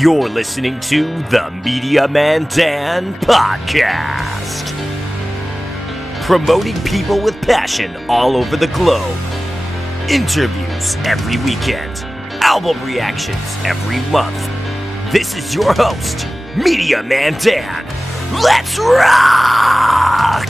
You're listening to the Media Man Dan Podcast. Promoting people with passion all over the globe. Interviews every weekend. Album reactions every month. This is your host, Media Man Dan. Let's rock!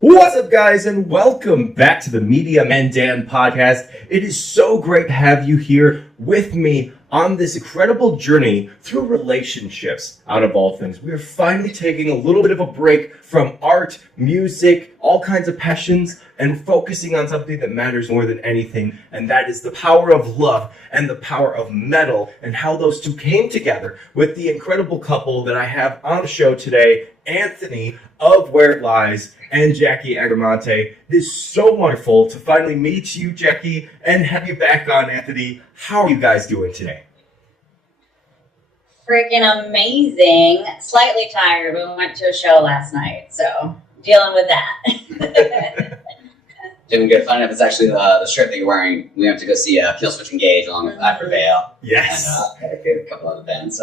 What's up, guys, and welcome back to the Media Man Dan Podcast. It is so great to have you here with me on this incredible journey through relationships, out of all things. We are finally taking a little bit of a break from art, music, all kinds of passions, and focusing on something that matters more than anything, and that is the power of love and the power of metal, and how those two came together with the incredible couple that I have on the show today, Anthony of Where It Lies and Jackie Agramonte. It is so wonderful to finally meet you, Jackie, and have you back on, Anthony. How are you guys doing today? Freaking amazing. Slightly tired. We went to a show last night, so dealing with that. Doing good. Fun enough, it's actually the shirt that you're wearing. We went to go see Killswitch Engage along with I Prevail. Yes. And a couple other bands.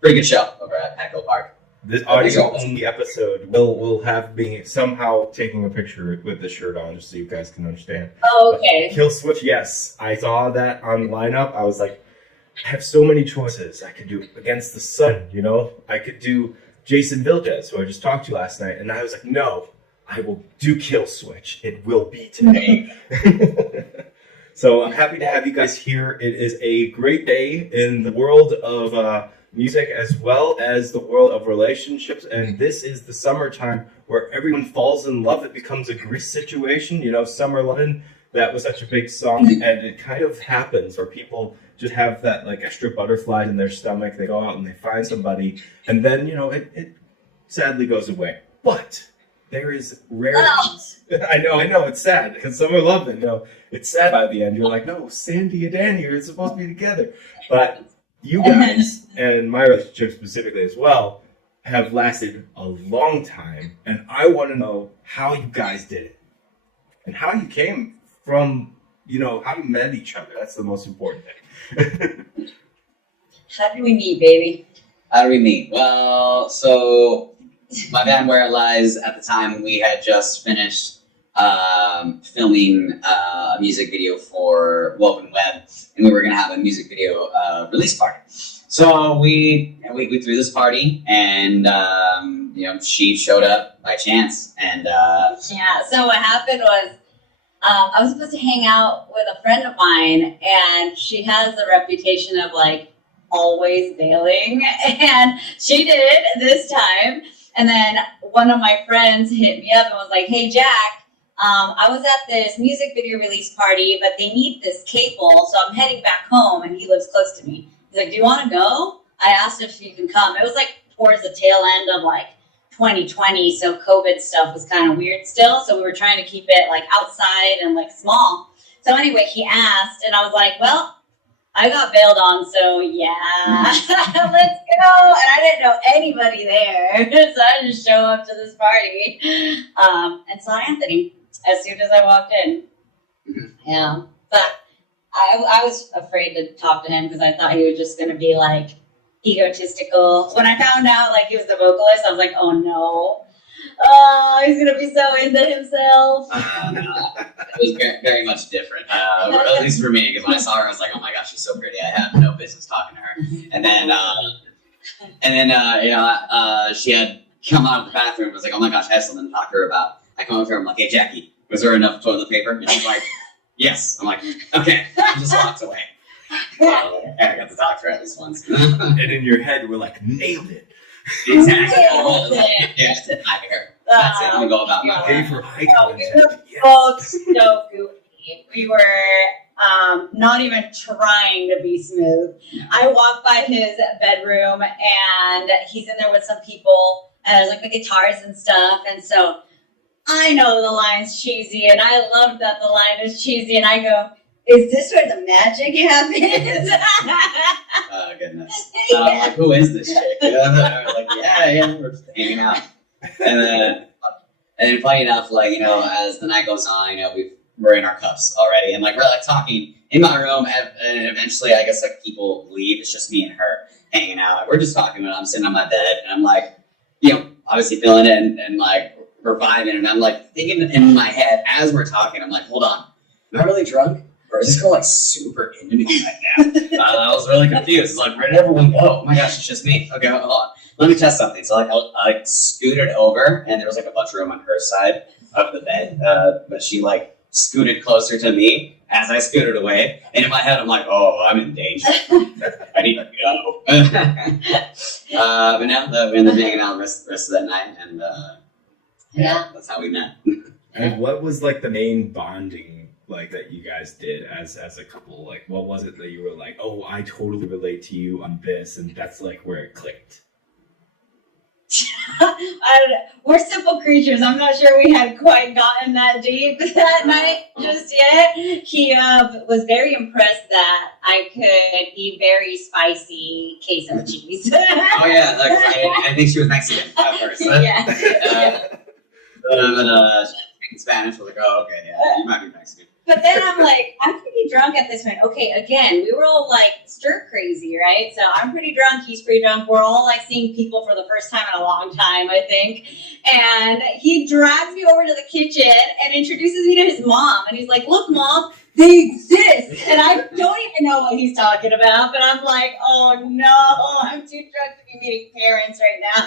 Pretty good show over at Petco Park. This audio-only episode will have me somehow taking a picture with the shirt on, just so you guys can understand. Oh, okay. Killswitch, yes. I saw that on the lineup. I was like, I have so many choices. I could do Against the Sun, you know? I could do Jason Vilches, who I just talked to last night. And I was like, no, I will do Killswitch. It will be today. So I'm happy to have you guys here. It is a great day in the world of music as well as the world of relationships, and this is the summertime where everyone falls in love. It becomes a Grease situation, you know, Summer Lovin', that was such a big song, and it kind of happens where people just have that like extra butterflies in their stomach. They go out and they find somebody, and then, you know, it sadly goes away. But there is rarities. I know, it's sad, because Summer Lovin', you know, it's sad by the end. You're like, no, Sandy and Danny are supposed to be together. But you guys, and my relationship specifically as well, have lasted a long time, and I want to know how you guys did it, and how you came from, you know, how you met each other. That's the most important thing. How did we meet, baby? How do we meet? Well, so my band Where It Lies, at the time, we had just finished filming a music video for Woven Web, and we were going to have a music video release party. So we threw this party, and you know, she showed up by chance. And Yeah, so what happened was I was supposed to hang out with a friend of mine, and she has the reputation of like always bailing, and she did this time. And then one of my friends hit me up and was like, hey, Jack, I was at this music video release party, but they need this cable, so I'm heading back home, and he lives close to me. He's like, do you want to go? I asked if you can come. It was like towards the tail end of like 2020, so COVID stuff was kind of weird still, so we were trying to keep it like outside and like small. So anyway, he asked, and I was like, well, I got bailed on, so yeah, let's go. And I didn't know anybody there, so I just show up to this party and saw Anthony as soon as I walked in. Yeah, but I was afraid to talk to him because I thought he was just going to be like egotistical. When I found out like he was the vocalist, I was like, oh no. Oh, he's going to be so into himself. No, it was very much different, at least for me, because when I saw her, I was like, oh my gosh, she's so pretty. I have no business talking to her. And then you know, she had come out of the bathroom and was like, oh my gosh, I have something to talk to her about. I come over to her, I'm like, hey, Jackie, was there enough toilet paper? And she's like, yes. I'm like, okay. I just walked away. I got to talk to her at least once. And in your head, we're like, nailed it. Exactly. Yeah, just hi to her. That's it. I'm going to go about my way. Gave her eye contact. We were both so goofy. We were not even trying to be smooth. I walked by his bedroom, and he's in there with some people, and there's like the guitars and stuff, and so I know the line's cheesy, and I love that the line is cheesy, and I go, is this where the magic happens? Oh, goodness. I'm like, who is this chick? Like, yeah, we're just hanging out. And then funny enough, like, you know, as the night goes on, you know, we're in our cups already, and like we're like talking in my room, and eventually I guess like people leave. It's just me and her hanging out. We're just talking, and I'm sitting on my bed, and I'm like, you know, obviously feeling it and like we're vibing, and I'm like thinking in my head as we're talking, I'm like, hold on, am I really drunk? Or is this girl like super into me right now? I was really confused. It's like, where did everyone go? Oh my gosh, it's just me. Okay, hold on. Let me test something. So like I scooted over, and there was like a bunch of room on her side of the bed, but she like scooted closer to me as I scooted away. And in my head, I'm like, oh, I'm in danger. I need to go. But now we ended up hanging out the rest of that night, and Yeah. that's how we met. And what was like the main bonding like that you guys did as a couple? Like, what was it that you were like, oh, I totally relate to you on this, and that's like where it clicked? I don't know. We're simple creatures. I'm not sure we had quite gotten that deep that night just yet. He was very impressed that I could eat very spicy queso cheese. Oh yeah, like, I think she was Mexican at first. Yeah. But speaking Spanish, we're like, oh okay, yeah, you might be Mexican. But then I'm like, I'm pretty drunk at this point. Okay, again, we were all like stir crazy, right? So I'm pretty drunk, he's pretty drunk. We're all like seeing people for the first time in a long time, I think. And he drags me over to the kitchen and introduces me to his mom. And he's like, look, Mom, they exist. And I don't even know what he's talking about. But I'm like, oh no, I'm too drunk to be meeting parents right now.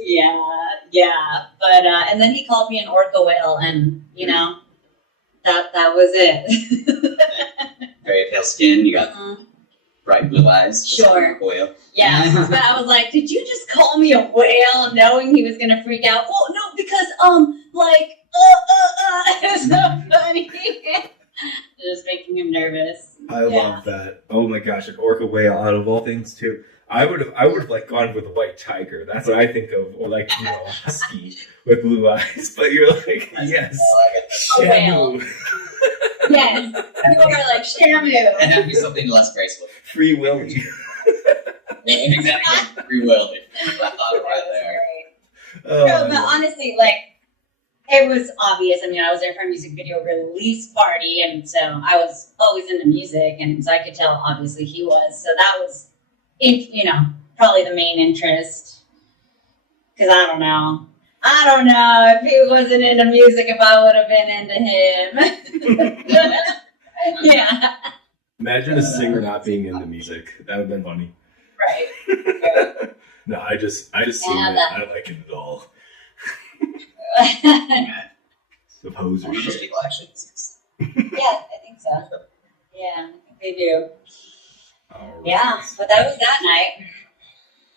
Yeah. But and then he called me an orca whale, and you know, that was it. Very pale skin, you got bright blue eyes. Sure. Oil. Yeah, but I was like, did you just call me a whale, knowing he was gonna freak out? Well, no, because it's so funny. Just making him nervous. I love that. Oh my gosh, an orca whale out of all things too. I would have like gone with a white tiger. That's what I think of, or like, you know, a husky with blue eyes. But you're like, yes, Shamu. Yes, you are like Shamu. And that'd be something less graceful. Free Willy. Exactly. Free will. I thought it right there. No, but honestly, like, it was obvious. I mean, I was there for a music video release party, and so I was always into music, and so I could tell obviously he was. So that was, you know, probably the main interest. Because I don't know if he wasn't into music, if I would have been into him. Yeah. Imagine a singer not being into music. That would have been funny. Right. No, I just seen it. I don't like it at all. The posers. Most people actually exist. Yeah, I think so. Yeah, I think they do. All right. Yeah, but that was that night.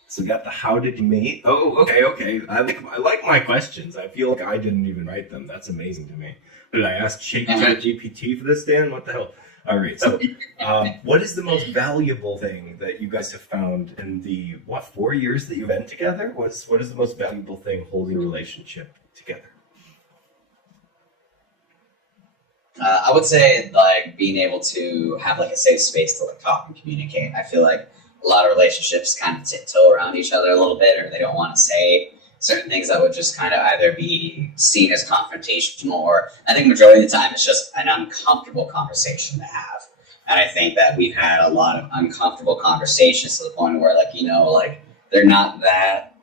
So we got the how did you meet? Oh, okay. I like my questions. I feel like I didn't even write them. That's amazing to me. Did I ask ChatGPT for this, Dan? What the hell? All right. So, what is the most valuable thing that you guys have found in the 4 years that you've been together? What is the most valuable thing holding a relationship together? I would say like being able to have like a safe space to like talk and communicate. I feel like a lot of relationships kind of tiptoe around each other a little bit, or they don't want to say certain things that would just kind of either be seen as confrontational, or I think majority of the time it's just an uncomfortable conversation to have. And I think that we've had a lot of uncomfortable conversations to the point where like, you know, like they're not that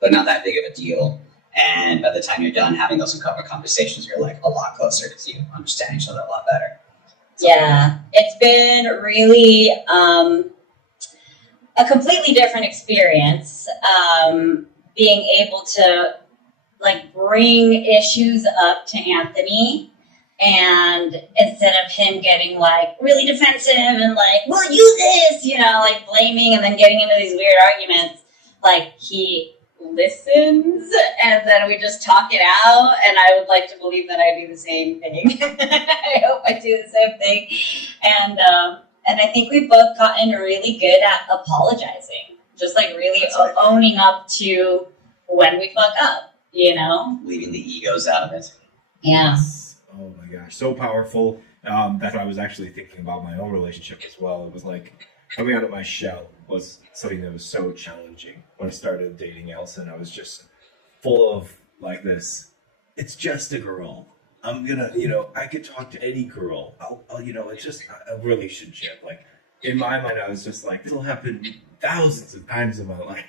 big of a deal. And by the time you're done having those uncomfortable conversations, you're like a lot closer because you understand each other a lot better. So, yeah, it's been really a completely different experience. Being able to like bring issues up to Anthony, and instead of him getting like really defensive and like, well, you this, you know, like blaming and then getting into these weird arguments, like he listens and then we just talk it out. And I would like to believe that I do the same thing. I hope I do the same thing. And I think we've both gotten really good at apologizing, just like really owning up to when we fuck up, you know? leaving the egos out of it. Yeah. Oh my gosh, so powerful. That's what I was actually thinking about my own relationship as well. It was like coming out of my shell was something that was so challenging. When I started dating Elson, I was just full of like this, it's just a girl. I'm gonna, you know, I could talk to any girl. I'll you know, it's just a relationship. Like, in my mind, I was just like, this will happen thousands of times in my life.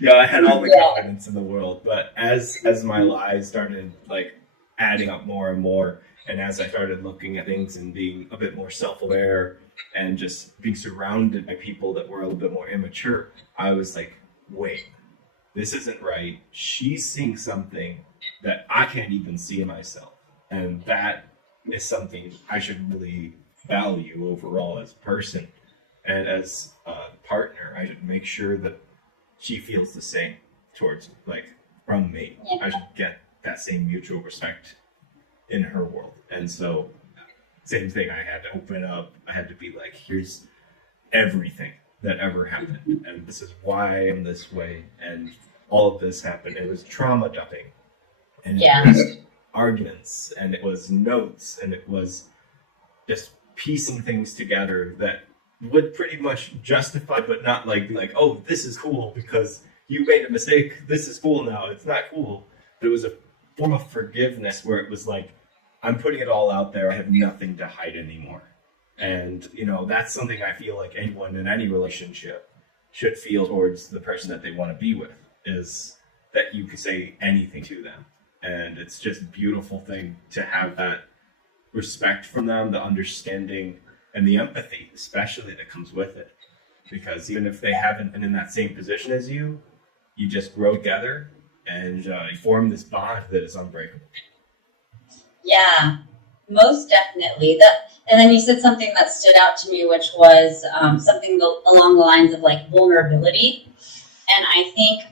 Yeah, I had all the confidence in the world, but as my lies started like adding up more and more, and as I started looking at things and being a bit more self-aware and just being surrounded by people that were a little bit more immature, I was like, wait, this isn't right. She's seeing something that I can't even see in myself, and that is something I should really value overall as a person. And as a partner, I should make sure that she feels the same towards, like, from me. I should get that same mutual respect in her world. And so, same thing, I had to open up. I had to be like, here's everything that ever happened. And this is why I am this way. And all of this happened. It was trauma dumping. And it was arguments. And it was notes. And it was just piecing things together that would pretty much justify, but not like be like, oh, this is cool because you made a mistake. This is cool now. It's not cool. But it was a form of forgiveness where it was like, I'm putting it all out there. I have nothing to hide anymore. And, you know, that's something I feel like anyone in any relationship should feel towards the person that they want to be with, is that you can say anything to them. And it's just a beautiful thing to have that respect from them, the understanding, and the empathy, especially, that comes with it. Because even if they haven't been in that same position as you, you just grow together and you form this bond that is unbreakable. Yeah, most definitely. And then you said something that stood out to me, which was something along the lines of like vulnerability. And I think,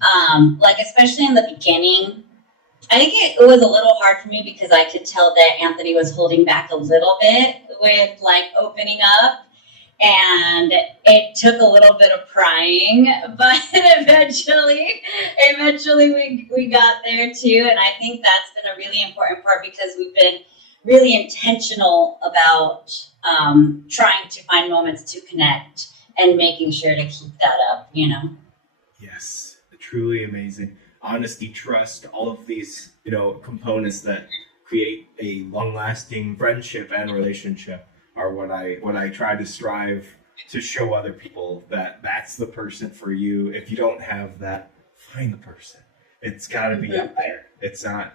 like, especially in the beginning, I think it was a little hard for me because I could tell that Anthony was holding back a little bit with like opening up, and it took a little bit of prying, but eventually we got there too. And I think that's been a really important part because we've been really intentional about trying to find moments to connect and making sure to keep that up, you know? Yes, truly amazing. Honesty, trust, all of these, you know, components that create a long-lasting friendship and relationship are what I try to strive to show other people, that that's the person for you. If you don't have that, find the person. It's got to be up there. It's not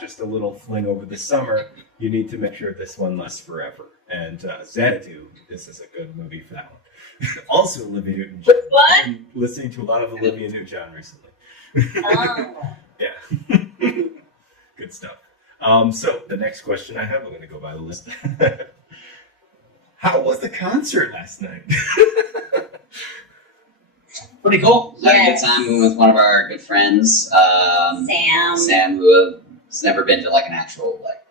just a little fling over the summer. You need to make sure this one lasts forever. And Xanadu, this is a good movie for that one. Also, Olivia Newton-John. What? I've been listening to a lot of Olivia Newton-John recently. Oh. Yeah. Good stuff. So the next question I have, I'm going to go by the list. How was the concert last night? Pretty cool. Had a good time. We went with one of our good friends, Sam, who has never been to like an actual like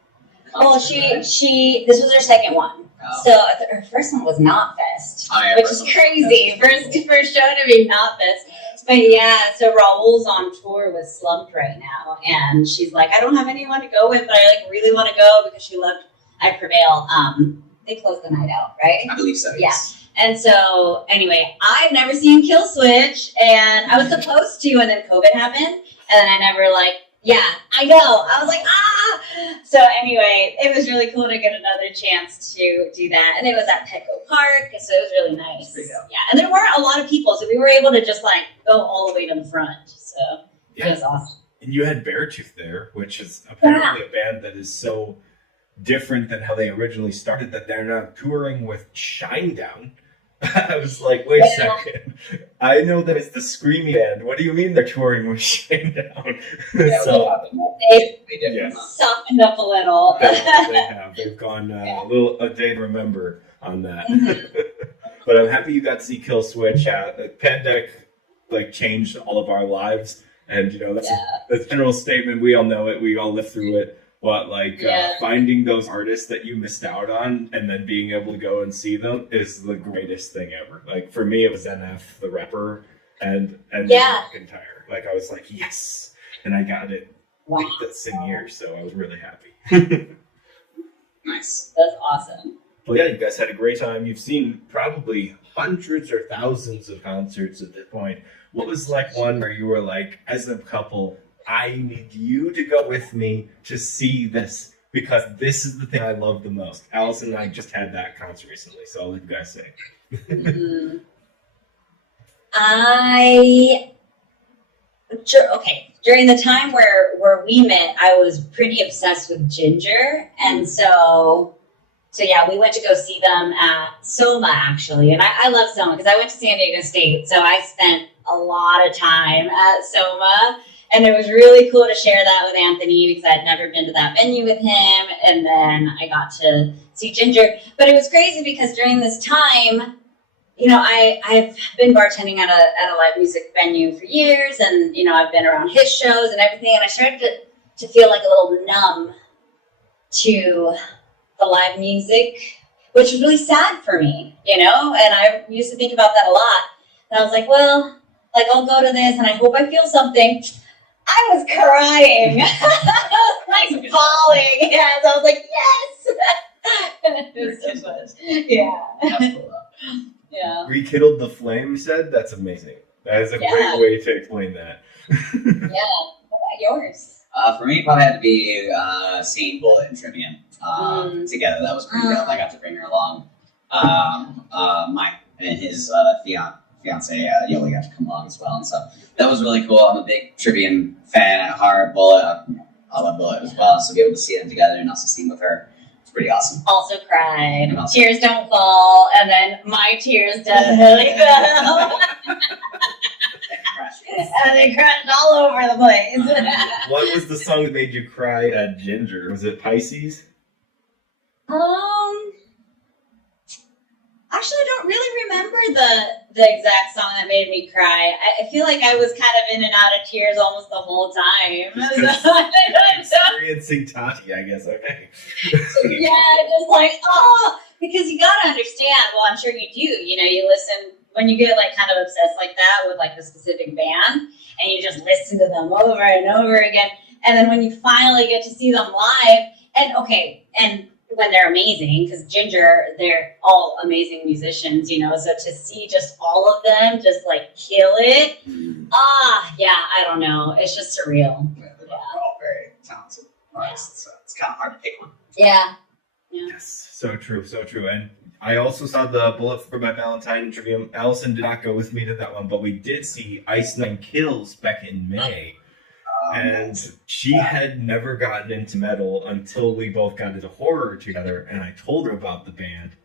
concert. Well, she this was her second one. Oh. So her first one was Knotfest, which is crazy. First show to be Knotfest. But yeah, so Raul's on tour with Slumped right now, and she's like, I don't have anyone to go with, but I like really want to go because she loved I Prevail. They closed the night out, right? I believe so. Yeah. Yes. And so anyway, I've never seen Kill Switch, and I was supposed to, and then COVID happened, and then I never I know. I was like, So anyway, it was really cool to get another chance to do that. And it was at Petco Park, so it was really nice. Yeah, and there weren't a lot of people, so we were able to just like go all the way to the front. So it was awesome. And you had Beartooth there, which is apparently a band that is so different than how they originally started, that they're now touring with Shinedown. I was like, wait a second. I know that it's the Screamy band. What do you mean they're touring with Shinedown? They softened up a little. They have. They've gone a day to remember on that. But I'm happy you got to see Kill Switch. The pandemic changed all of our lives, and you know that's a general statement. We all know it. We all lived through it. But finding those artists that you missed out on and then being able to go and see them is the greatest thing ever. Like for me, it was NF, the rapper, and McIntyre. Like I was like, yes, and I got it that same year, so I was really happy. Nice. That's awesome. Well, yeah, you guys had a great time. You've seen probably hundreds or thousands of concerts at this point. What was like one where you were like, as a couple, I need you to go with me to see this because this is the thing I love the most. Allison and I just had that concert recently, so I'll let you guys say. Mhm. During the time where we met, I was pretty obsessed with Ginger, and so yeah, we went to go see them at Soma actually, and I love Soma because I went to San Diego State, so I spent a lot of time at Soma, and it was really cool to share that with Anthony because I'd never been to that venue with him, and then I got to see Ginger. But it was crazy because during this time, you know, I've been bartending at a live music venue for years, and you know, I've been around his shows and everything, and I started to feel like a little numb to the live music, which was really sad for me, you know, and I used to think about that a lot. And I was like, well, like I'll go to this and I hope I feel something. I was crying. I was bawling. Yeah, so I was like, yes. It was so much. Yeah. That's cool, though. Yeah. Rekindled the flame, you said? That's amazing. That is a great way to explain that. Yeah. What about yours? For me, probably had to be seeing Bullet and Trivium together. That was pretty good. I got to bring her along. Mike and his fiance Yoli got to come along as well, and so that was really cool. I'm a big Trivium fan at heart. Bullet, I love Bullet as well. So be able to see them together and also sing with her, it's pretty awesome. Also cried. Also- Tears don't fall, and then my tears definitely fell. And they crashed all over the place. What was the song that made you cry at Ginger? Was it Pisces? Actually, I don't really remember the exact song that made me cry. I feel like I was kind of in and out of tears almost the whole time. Experiencing Tati, I guess. Okay. Yeah, just like, oh, because you gotta understand. Well, I'm sure you do. You know, you listen when you get like kind of obsessed like that with like the specific band, and you just listen to them over and over again. And then when you finally get to see them live, and when they're amazing, because Ginger, they're all amazing musicians, you know, so to see just all of them just like kill it, I don't know, it's just surreal. Yeah, they're all very talented artists, so it's kind of hard to pick one. Yeah. Yes, so true, so true. And I also saw the Bullet for My Valentine Trivium. Allison did not go with me to that one, but we did see Ice Nine Kills back in May. And she had never gotten into metal until we both got into horror together, and I told her about the band.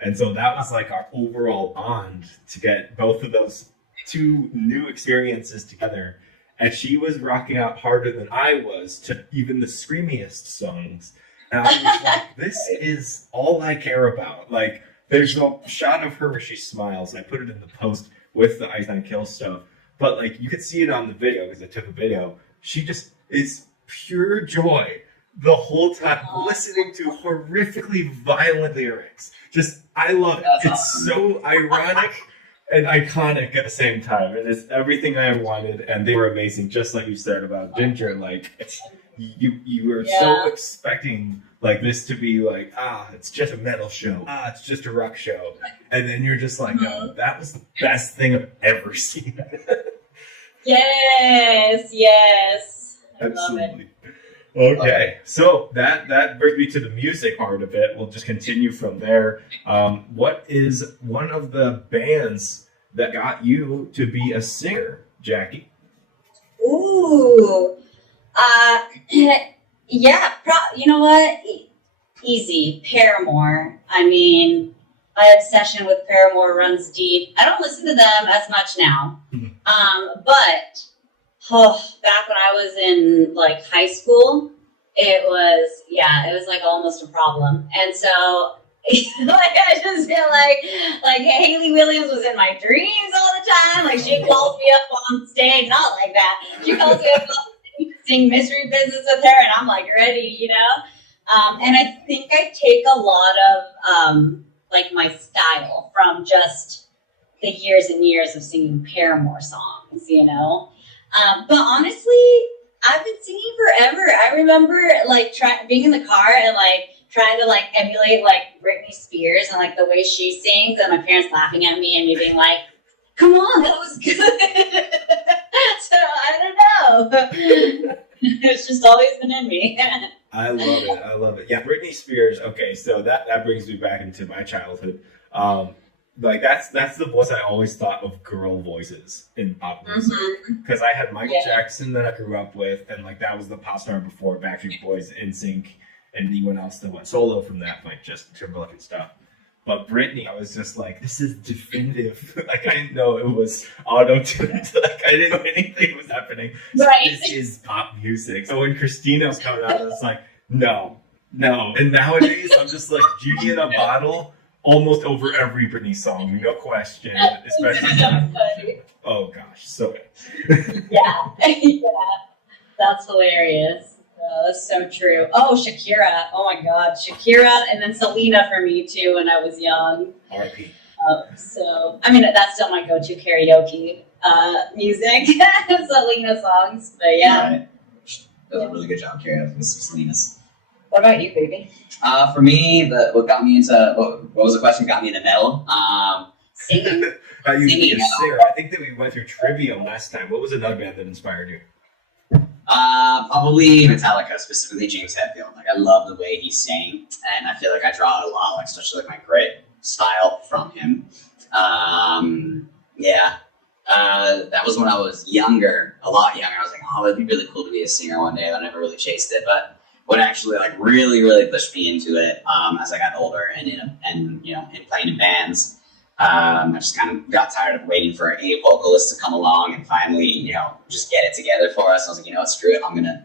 And so that was like our overall bond to get both of those two new experiences together. And she was rocking out harder than I was to even the screamiest songs. And I was like, this is all I care about. Like, there's a shot of her where she smiles. I put it in the post with the Ice Nine Kills stuff. But like, you could see it on the video because I took a video. She just is pure joy the whole time, listening to horrifically violent lyrics. Just, I love it. It's awesome. So ironic and iconic at the same time. It is everything I wanted, and they were amazing, just like you said about Ginger. Like, you were so expecting like this to be like, it's just a metal show. It's just a rock show. And then you're just like, no, that was the best thing I've ever seen. Yes. I Absolutely. Okay, so that brings me to the music part of it. We'll just continue from there. What is one of the bands that got you to be a singer, Jackie? Ooh. You know what? Easy. Paramore. I mean, my obsession with Paramore runs deep. I don't listen to them as much now. But back when I was in like high school, it was like almost a problem. And so like I just feel like Haley Williams was in my dreams all the time. Like she calls me up on stage, not like that. She calls me up on stage to sing Mystery Business with her, and I'm like ready, you know. And I think I take a lot of like my style from just the years and years of singing Paramore songs, you know. But honestly, I've been singing forever. I remember like being in the car and like trying to like emulate like Britney Spears and like the way she sings, and my parents laughing at me and me being like, "Come on, that was good." So I don't know. It's just always been in me. I love it. I love it. Yeah, Britney Spears. Okay, so that brings me back into my childhood. Like that's the voice I always thought of girl voices in pop music, because I had Michael Jackson that I grew up with, and like that was the pop star before Backstreet Boys, NSYNC, and anyone else that went solo from that point, just Timberlake and stuff. But Britney, I was just like, this is definitive. Like I didn't know it was auto-tuned. Like I didn't know anything was happening. So this is pop music. So when Christina was coming out, I was like, no. And nowadays, I'm just like Genie in a bottle. Almost over every Britney song, no question. Especially oh gosh, so good. yeah, that's hilarious. That's so true. Oh, Shakira. Oh my God, Shakira, and then Selena for me too when I was young. RP. So I mean that's still my go-to karaoke music, Selena songs. But yeah, Right. That was a really good job, Kara, with Selena's. what about you, baby? For me, what got me into what was the question? Got me into metal. Singing. How you Singing. be a singer? I think that we went through Trivium last time. What was another band that inspired you? Probably Metallica, specifically James Hetfield. Like I love the way he sang, and I feel like I draw it a lot, like especially like my grit style from him. That was when I was younger, a lot younger. I was like, oh, it'd be really cool to be a singer one day. I never really chased it, but what actually like really pushed me into it as I got older and in playing in bands. I just kind of got tired of waiting for a vocalist to come along and finally, just get it together for us. I was like, screw it, I'm gonna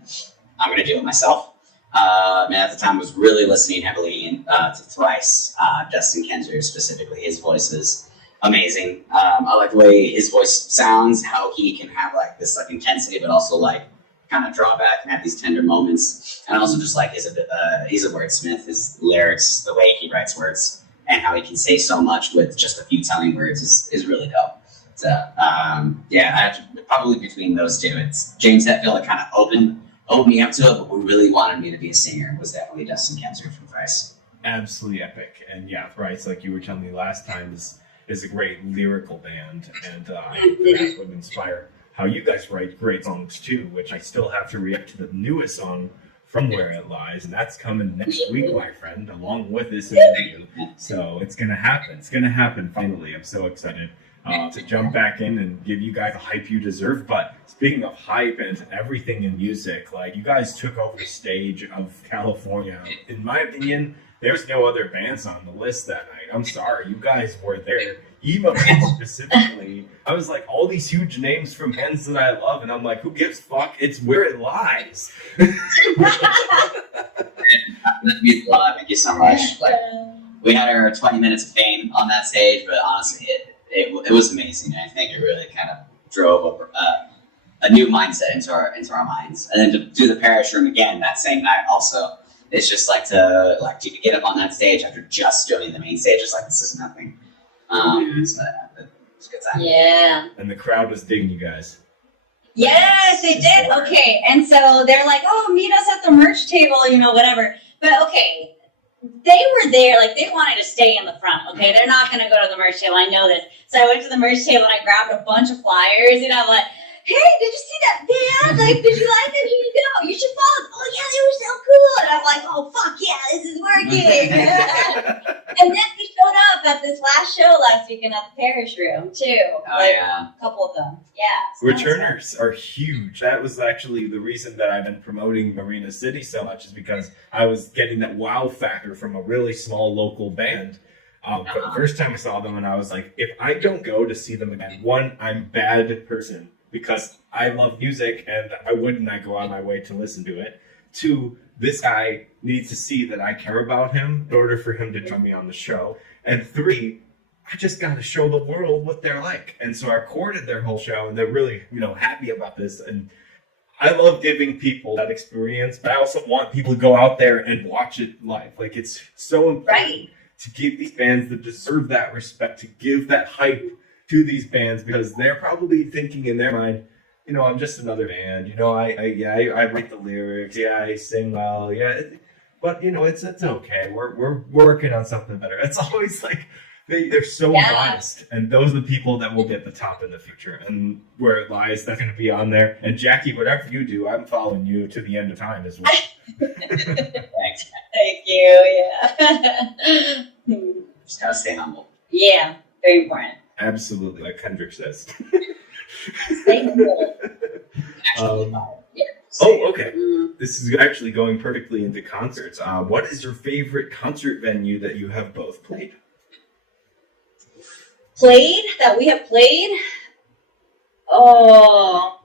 do it myself. And at the time, I was really listening heavily to Thrice, Justin Kenzer specifically. His voice is amazing. I like the way his voice sounds, how he can have like this like intensity, but also like kind of draw back and have these tender moments. And also just like he's a wordsmith. His lyrics, the way he writes words, and how he can say so much with just a few telling words is really dope. So I have to, probably between those two, it's James Hetfield that kind of opened me up to it, but who really wanted me to be a singer was definitely Justin Kenzer from Thrice. Absolutely epic. And yeah, Thrice, like you were telling me last time, is a great lyrical band, and that's what inspire how you guys write great songs too, which I still have to react to the newest song from Where It Lies, and that's coming next week, my friend, along with this interview. So it's gonna happen. It's gonna happen finally. I'm so excited to jump back in and give you guys the hype you deserve. But speaking of hype and everything in music, like you guys took over the stage of California. In my opinion, there's no other bands on the list that night. I'm sorry, you guys were there. Emo specifically, I was like, all these huge names from bands that I love, and I'm like, who gives a fuck? It's Where It Lies. Thank you so much. Like, we had our 20 minutes of fame on that stage, but honestly, it was amazing. I think it really kind of drove a new mindset into our minds. And then to do the Parish Room again that same night also, it's just like to get up on that stage after just doing the main stage. It's like, this is nothing. It's a good time. Yeah. And the crowd was digging you guys. Yes, they did. Okay. And so they're like, oh, meet us at the merch table, whatever. But okay, they were there, like they wanted to stay in the front. Okay. They're not going to go to the merch table. I know this. So I went to the merch table and I grabbed a bunch of flyers, I'm like, hey, did you see that band? Like, did you like it? Here you go. You should follow. Oh, yeah, they were so cool. And I'm like, oh, fuck yeah, this is working. And then we showed up at this last show last weekend at the Parish Room, too. Oh, yeah. A couple of them. Yeah. So Returners are huge. That was actually the reason that I've been promoting Marina City so much, is because I was getting that wow factor from a really small local band. But the first time I saw them, and I was like, if I don't go to see them again, one, I'm a bad person, because I love music and I wouldn't go out of my way to listen to it. Two, this guy needs to see that I care about him in order for him to join me on the show. And three, I just got to show the world what they're like. And so I recorded their whole show, and they're really, happy about this. And I love giving people that experience, but I also want people to go out there and watch it live. Like, it's so important to give these bands that deserve that respect, to give that hype to these bands, because they're probably thinking in their mind, I'm just another band. I write the lyrics. Yeah, I sing well. Yeah, but it's okay. We're working on something better. It's always like they're so biased, and those are the people that will get the top in the future. And Where It Lies, that's going to be on there. And Jackie, whatever you do, I'm following you to the end of time as well. Thanks. Thank you. Yeah. Just gotta stay humble. Yeah, very important. Absolutely, like Kendrick says. Stay humble. Yeah. Oh, okay. Mm. This is actually going perfectly into concerts. What is your favorite concert venue that you have both played? Played that we have played. Oh.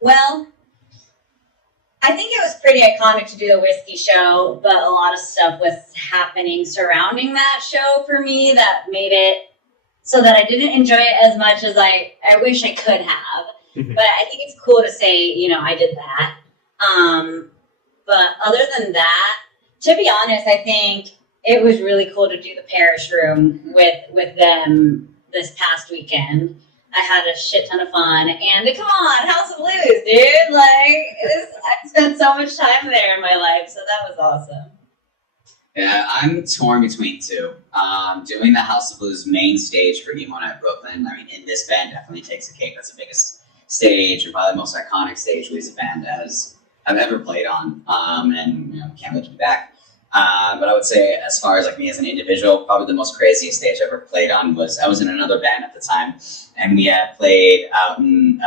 Well, I think it was pretty iconic to do the whiskey show, but a lot of stuff was happening surrounding that show for me that made it so that I didn't enjoy it as much as I wish I could have. But I think it's cool to say, you know, I did that. But other than that, to be honest, I think it was really cool to do the Parish Room with them this past weekend. I had a shit ton of fun, and come on, House of Blues, dude! I spent so much time there in my life, so that was awesome. Yeah, I'm torn between two. Doing the House of Blues main stage for Emo Night Brooklyn, I mean, in this band definitely takes the cake. That's the biggest stage, and probably the most iconic stage we as a band have ever played on, and you know, can't wait to be back. But I would say, as far as like me as an individual, probably the most craziest stage I ever played on was I was in another band at the time, and we had played out in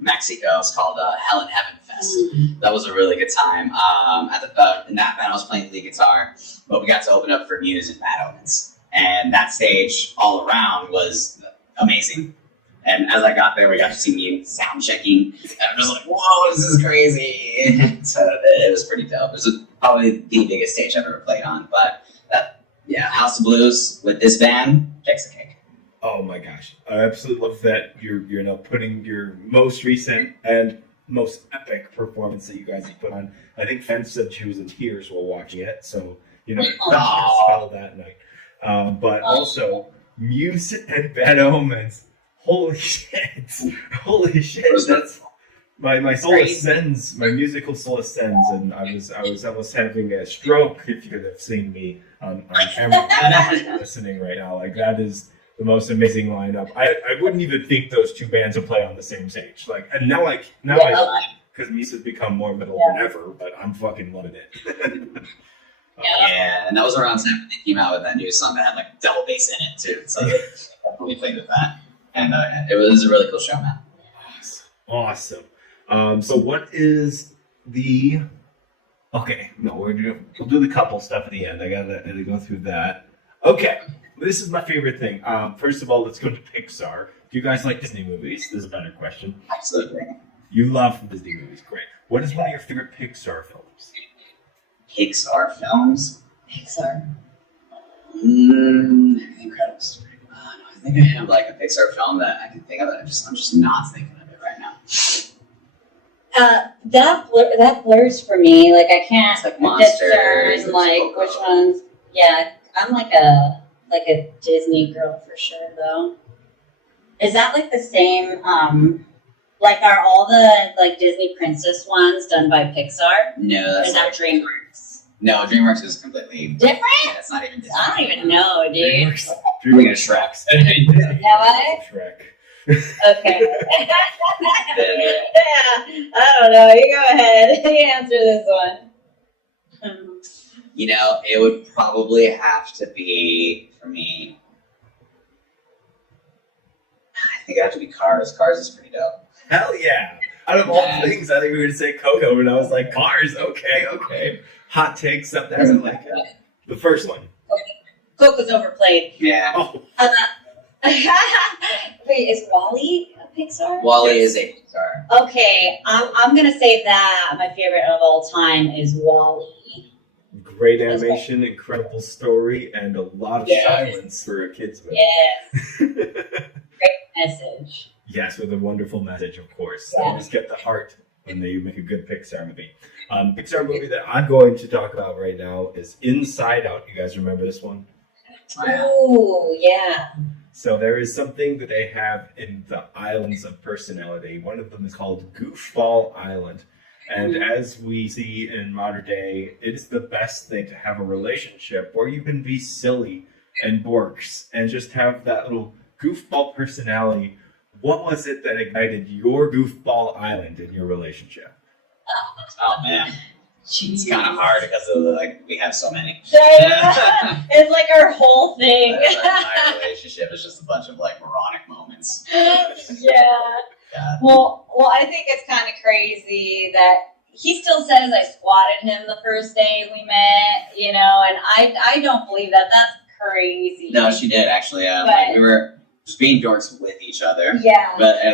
Mexico. It's called Hell in Heaven Fest. That was a really good time. In that band, I was playing lead guitar, but we got to open up for Muse and Bad Omens, and that stage all around was amazing. And as I got there, we got to see me sound checking, and I'm just like, "Whoa, this is crazy!" So it was pretty dope. It was probably the biggest stage I've ever played on. But yeah, House of Blues with this band takes the cake. Oh my gosh, I absolutely love that you're now putting your most recent and most epic performance that you guys have put on. I think Fen said she was in tears while watching it, so you know, spell that night. But also Muse and Bad Omens. Holy shit! Holy shit! That's my soul ascends. My musical soul ascends, and I was almost having a stroke if you could have seen me on camera listening right now. Like that is the most amazing lineup. I wouldn't even think those two bands would play on the same stage. Like, and now I because Muse has become more metal than ever, but I'm fucking loving it. Yeah, and that was around time when they came out with that new song that had like double bass in it too. So they definitely played with that. And it was a really cool show, man. Awesome. So what is the... Okay, no, we'll do the couple stuff at the end. I gotta go through that. Okay, this is my favorite thing. First of all, let's go to Pixar. Do you guys like Disney movies? This is a better question. Absolutely. You love Disney movies, great. What is one of your favorite Pixar films? Pixar films? Pixar. Incredible Story. I think I have like a Pixar film that I can think of it. I'm just not thinking of it right now. That blurs for me. Like I can't It's like Monsters, discern like Coco. which ones. Yeah, I'm like a Disney girl for sure though. Is that like the same? Like are all the like Disney princess ones done by Pixar? No, Or that's is that DreamWorks? no. DreamWorks is completely Different? Yeah, it's not even Disney. I don't even know, dude. DreamWorks. We're gonna Shrek. Shrek. Okay. Yeah, I don't know. You go ahead. You answer this one. You know, it would probably have to be for me. I think it would have to be Cars. Cars is pretty dope. Hell yeah. Out of all things, I think we were going to say Coco, and I was like, Cars, okay. Hot takes up there, I like it. The first one. Coco's overplayed. Yeah. Oh, Wait, is WALL-E a Pixar? Wall-E is a Pixar. Okay, I'm gonna say that my favorite of all time is WALL-E. great animation, incredible story, and a lot of silence for a kid's movie. Yes. Great message. Yes, with a wonderful message, of course. Yeah. I always get the heart when they make a good Pixar movie. Pixar movie that I'm going to talk about right now is Inside Out. You guys remember this one? Ooh, yeah. So there is something that they have in the islands of personality. One of them is called Goofball Island. And as we see in modern day, it is the best thing to have a relationship where you can be silly and borks and just have that little goofball personality what was it that ignited your goofball island in your relationship? Oh man, it's kind of hard because of we have so many. It's like our whole thing. My relationship is just a bunch of moronic moments. Yeah. Well, I think it's kind of crazy that he still says I squatted him the first day we met, and I don't believe that. That's crazy. No, she did actually. We were just being dorks with each other. Yeah. But I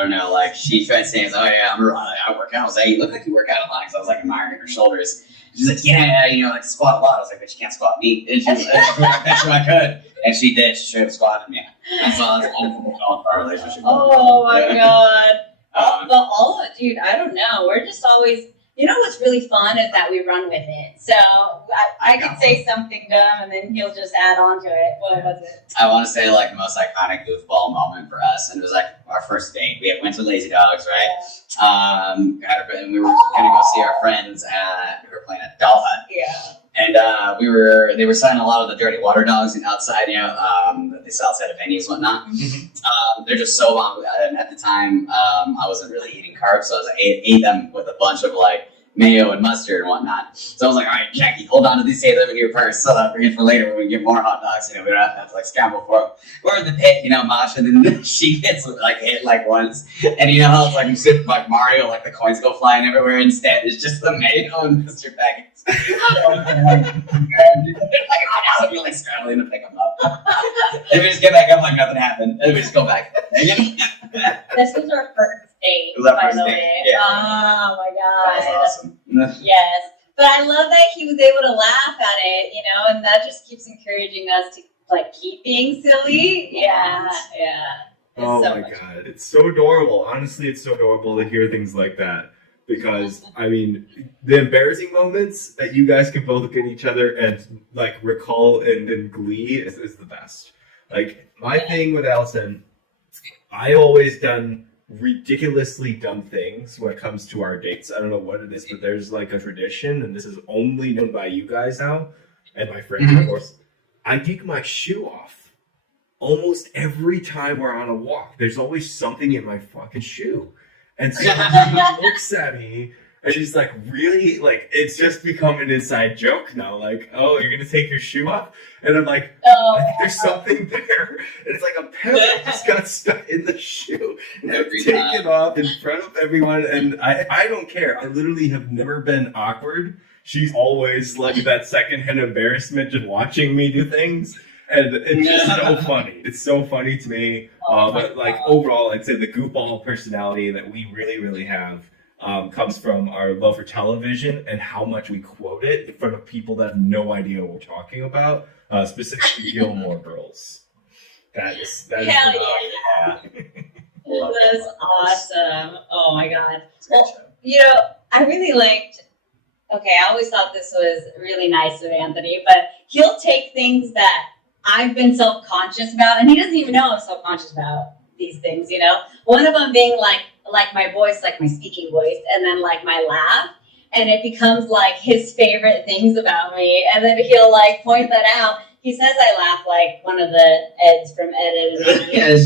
don't know. She tried saying, "Oh yeah, I work out." I was like, "You look like you work out a lot." Because I was admiring her shoulders. She's like, "Yeah, squat a lot." I was like, "But you can't squat me." And she was like, "I bet you I could." And she did. She straight up squatted me. That's all our relationship. Oh my god. But dude, I don't know. We're just always. What's really fun is that we run with it. So I could say something dumb and then he'll just add on to it. What was it? I want to say the most iconic goofball moment for us, and it was our first date. We went to Lazy Dogs, right? And we were gonna go see our friends we were playing at Doll Hut. Yeah. And they were selling a lot of the dirty water dogs outside, that they sell outside of venues and whatnot. They're just so bomb. And at the time, I wasn't really eating carbs, so I ate them with a bunch of mayo and mustard and whatnot. So I was like, all right, Jackie, hold on to these 8 of them in your purse so that for later when we get more hot dogs, we don't have to scramble for them. We're in the pit, Masha, and then she gets hit once. And how it's you sit like Mario, the coins go flying everywhere. Instead, it's just the mayo and mustard packets. And they're you're scrambling to pick them up. And we just get back up nothing happened. And we just go back. This was our first date, it was our by first the date. way. Yeah. Oh my god. That was awesome. Yes. But I love that he was able to laugh at it, and that just keeps encouraging us to keep being silly. Yeah. Oh so my much. god, it's so adorable. Honestly, it's so adorable to hear things like that. Because, the embarrassing moments that you guys can both look at each other and, recall in glee is the best. My thing with Allison, I always done ridiculously dumb things when it comes to our dates. I don't know what it is, but there's, a tradition, and this is only known by you guys now, and my friends, of course. I take my shoe off almost every time we're on a walk. There's always something in my fucking shoe. And so she looks at me and she's really? It's just become an inside joke now. Oh, you're going to take your shoe off? And I'm like, I think there's something there. And it's a pebble just got stuck in the shoe. And I take it off in front of everyone. And I don't care. I literally have never been awkward. She's always that secondhand embarrassment just watching me do things. And it's just so funny. It's so funny to me. But overall, I'd say the goofball personality that we really, really have comes from our love for television and how much we quote it in front of people that have no idea what we're talking about. Specifically, Gilmore Girls. That is Hell yeah. That is awesome. Oh my god. Well, I really liked. Okay, I always thought this was really nice of Anthony, but he'll take things that I've been self-conscious about, and he doesn't even know I'm self-conscious about these things, One of them being my voice, my speaking voice, and then my laugh, and it becomes his favorite things about me, and then he'll point that out. He says I laugh like one of the Eds from Ed, Ed.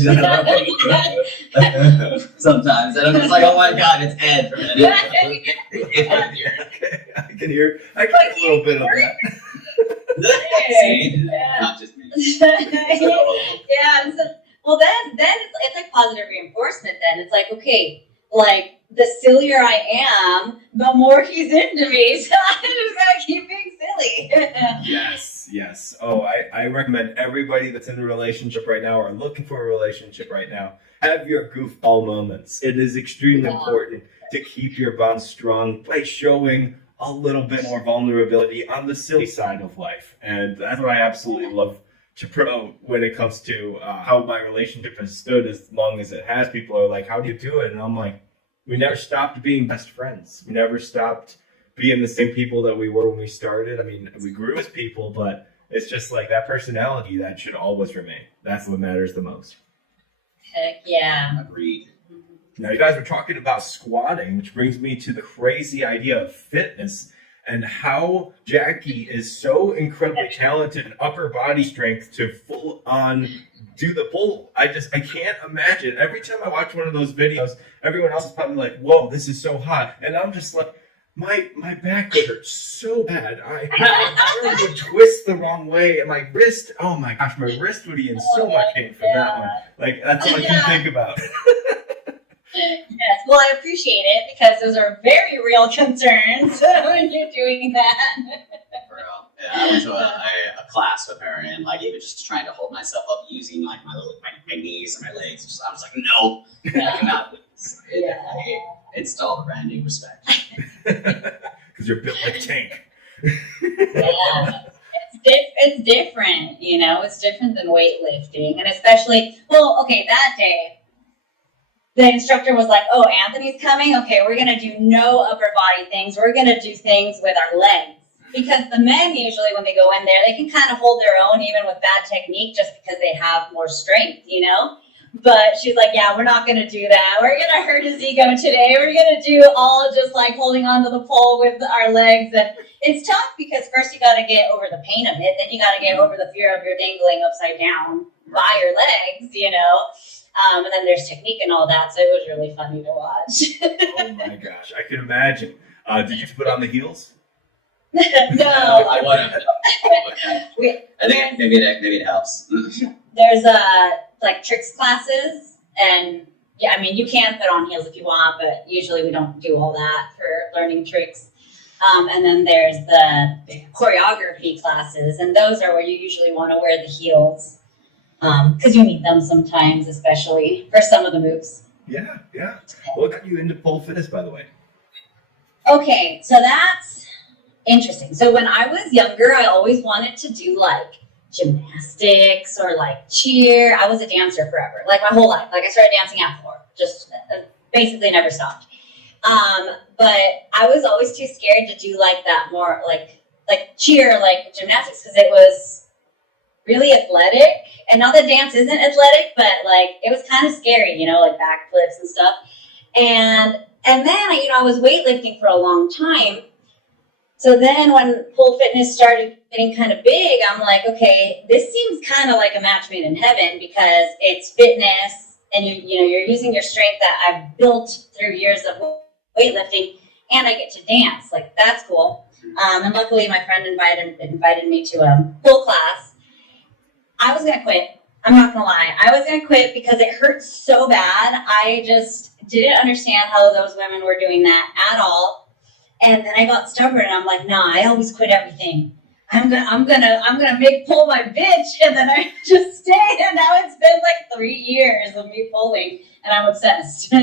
Sometimes, and I'm just oh my god, it's Ed from Ed. I can hear a little bit of that. See? Yeah. Not just me. Yeah. So, then it's positive reinforcement. Then it's okay, the sillier I am, the more he's into me. So I just gotta keep being silly. Yes. Oh, I recommend everybody that's in a relationship right now or looking for a relationship right now, have your goofball moments. It is extremely important to keep your bond strong by showing a little bit more vulnerability on the silly side of life. And that's what I absolutely love to promote when it comes to how my relationship has stood as long as it has. People are like, how do you do it? And I'm like, we never stopped being best friends. We never stopped being the same people that we were when we started. We grew as people, but it's just that personality that should always remain. That's what matters the most. Heck yeah. Agreed. Now, you guys were talking about squatting, which brings me to the crazy idea of fitness. and how Jackie is so incredibly talented in upper body strength to full on do the pull. I can't imagine. Every time I watch one of those videos, everyone else is probably like, whoa, this is so hot. And I'm just like, my back would hurt so bad. My arm would twist the wrong way, and my wrist, oh my gosh, my wrist would be in so much pain from that one. Like, that's all I can think about. Yes, well, I appreciate it because those are very real concerns when you're doing that. For real. Yeah, I went to a class with her, and like even just trying to hold myself up using like my knees and my legs. I was like, no, I cannot do this. I installed a brand new respect. Because you're built like a tank. Yeah. It's different, you know, it's different than weightlifting. And especially, well, okay, that day, the instructor was like, oh, Anthony's coming? Okay, we're going to do no upper body things. We're going to do things with our legs. Because the men usually, when they go in there, they can kind of hold their own even with bad technique just because they have more strength, you know? But she's like, yeah, we're not going to do that. We're going to hurt his ego today. We're going to do all just like holding onto the pole with our legs. And it's tough because first you got to get over the pain of it. Then you got to get over the fear of your dangling upside down by your legs, you know? And then there's technique and all that. So it was really funny to watch. Oh my gosh, I can imagine. Did you put on the heels? No. I would have. I think maybe it helps. There's like tricks classes, and yeah, I mean you can put on heels if you want, but usually we don't do all that for learning tricks. And then there's the choreography classes, and those are where you usually want to wear the heels because you need them sometimes, especially for some of the moves. Yeah. What got you into pole fitness, by the way? Okay, so that's interesting. So when I was younger, I always wanted to do like gymnastics or like cheer. I was a dancer forever, like my whole life. Like I started dancing at 4, just basically never stopped. But I was always too scared to do like that more like cheer, like gymnastics, because it was really athletic. And not that dance isn't athletic, but like it was kind of scary, you know, like backflips and stuff. And then, you know, I was weightlifting for a long time. So then when pole fitness started getting kind of big, I'm like, okay, this seems kind of like a match made in heaven because it's fitness and you're using your strength that I've built through years of weightlifting, and I get to dance. Like, that's cool. And luckily my friend invited me to a pole class. I was going to quit. I'm not going to lie. I was going to quit because it hurt so bad. I just didn't understand how those women were doing that at all. And then I got stubborn and I'm like, nah, I always quit everything. I'm gonna make pole my bitch. And then I just stayed. And now it's been like 3 years of me pulling and I'm obsessed.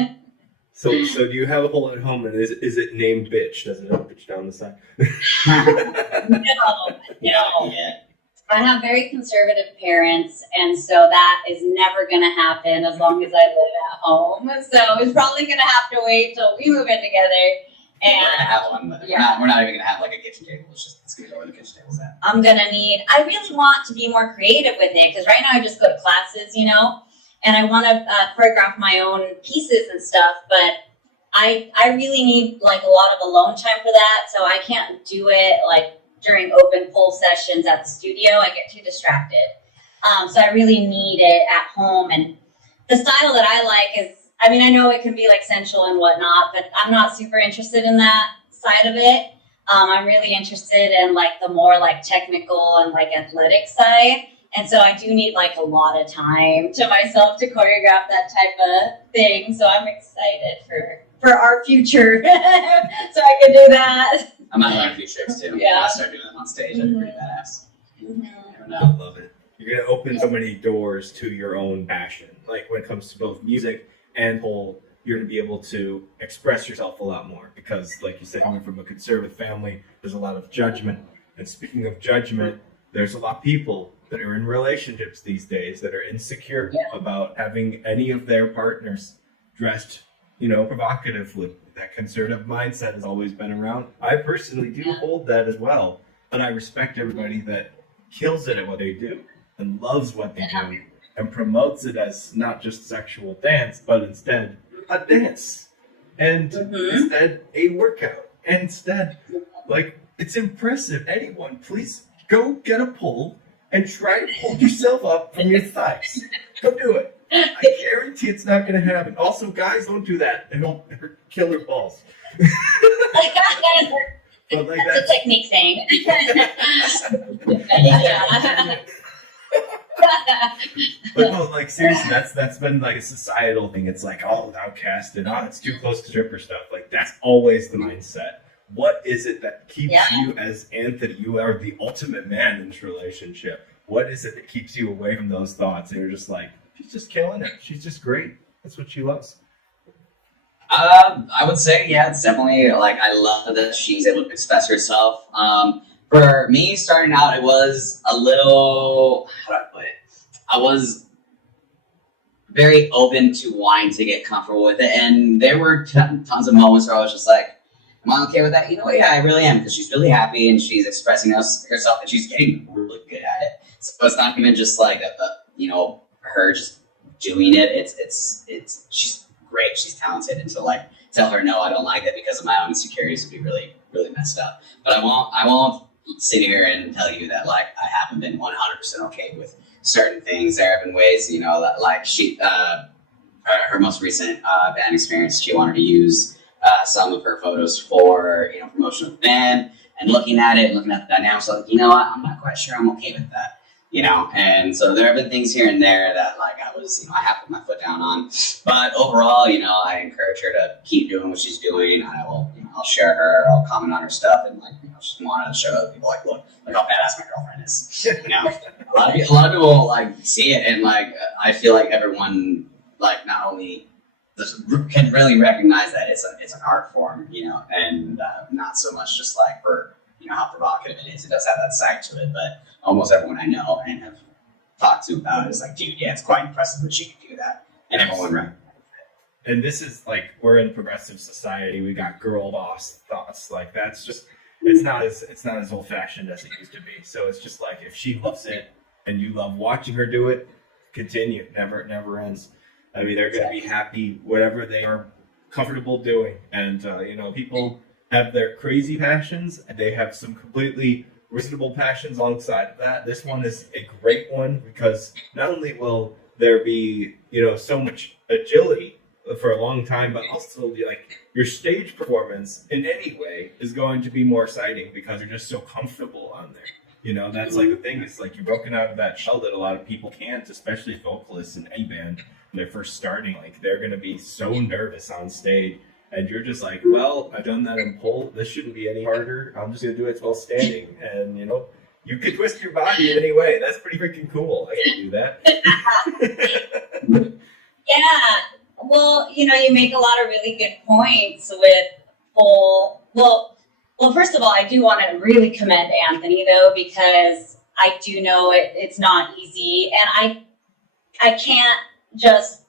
So do you have a pole at home, and is it named bitch? Does it have bitch down the side? No. Yeah. I have very conservative parents, and so that is never going to happen as long as I live at home. So it's probably going to have to wait till we move in together. And We're gonna have one, but we're not even gonna have like a kitchen table. It's gonna go where the kitchen table's at. I really want to be more creative with it, because right now I just go to classes, you know, and I want to choreograph my own pieces and stuff, but I really need like a lot of alone time for that, so I can't do it like during open pole sessions at the studio. I get too distracted. So I really need it at home, and the style that I like is, I mean, I know it can be like sensual and whatnot, but I'm not super interested in that side of it. I'm really interested in like the more like technical and like athletic side. And so I do need like a lot of time to myself to choreograph that type of thing. So I'm excited for our future. So I can do that. I might learn a few tricks too. Yeah. When I start doing them on stage, that'd be pretty badass. Mm-hmm. I never I know. love it. You're going to open so many doors to your own passion. Like when it comes to both music and pole, you're going to be able to express yourself a lot more because, like you said, coming from a conservative family, there's a lot of judgment. And speaking of judgment, there's a lot of people that are in relationships these days that are insecure about having any of their partners dressed, you know, provocatively. That conservative mindset has always been around. I personally do hold that as well, and I respect everybody that kills it at what they do and loves what they do and promotes it as not just sexual dance, but instead a dance and instead a workout and instead like It's impressive. Anyone, please go get a pole and try to hold yourself up from your thighs. Go do it. I guarantee it's not going to happen. Also, guys, don't do that. It won't kill your balls. But like That's a technique thing. But no, like seriously, that's been like a societal thing. It's like, oh, outcast and it's too close to stripper stuff. Like that's always the mindset. What is it that keeps you as Anthony? You are the ultimate man in this relationship. What is it that keeps you away from those thoughts? And you're just like, she's just killing it. She's just great. That's what she loves. I would say, yeah, it's definitely like I love that she's able to express herself. For me, starting out, it was a little, how do I put it? I was very open to wanting to get comfortable with it, and there were tons of moments where I was just like, am I okay with that? You know, yeah, I really am, because she's really happy and she's expressing herself, and she's getting really good at it. So it's not even just like her just doing it. It's she's great. She's talented, and to like tell her no, I don't like it because of my own insecurities would be really, really messed up. But I won't sit here and tell you that like I haven't been 100% okay with certain things. There have been ways, that like she, her most recent band experience, she wanted to use some of her photos for promotion of the band, and looking at it, looking at the dynamics, like, you know what, I'm not quite sure I'm okay with that. And so there have been things here and there that like I was, I have to put my foot down on. But overall, I encourage her to keep doing what she's doing. I will, I'll share her, I'll comment on her stuff, and like, just want to show other people like, look how badass my girlfriend is. A lot of people like see it, and like I feel like everyone like not only can really recognize that it's an art form, and not so much just like for how provocative it is. It does have that side to it, but almost everyone I know and have talked to about it is like, dude, yeah, it's quite impressive that she can do that, and everyone recognizes it. And this is like, we're in progressive society. We got girl boss thoughts. Like that's just, it's not as old fashioned as it used to be. So it's just like, if she loves it and you love watching her do it, continue. It never ends. I mean, they're going to be happy whatever they are comfortable doing. And people have their crazy passions, and they have some completely reasonable passions alongside of that. This one is a great one because not only will there be, so much agility for a long time, but also like your stage performance in any way is going to be more exciting because you're just so comfortable on there. That's like the thing. It's like you're broken out of that shell that a lot of people can't, especially vocalists in any band when they're first starting. Like they're going to be so nervous on stage. And you're just like, well, I've done that in pole. This shouldn't be any harder. I'm just going to do it while standing. And, you can twist your body in any way. That's pretty freaking cool. I can do that. Yeah. Well, you make a lot of really good points with pole. Well, first of all, I do want to really commend Anthony, though, because I do know it's not easy. And I can't just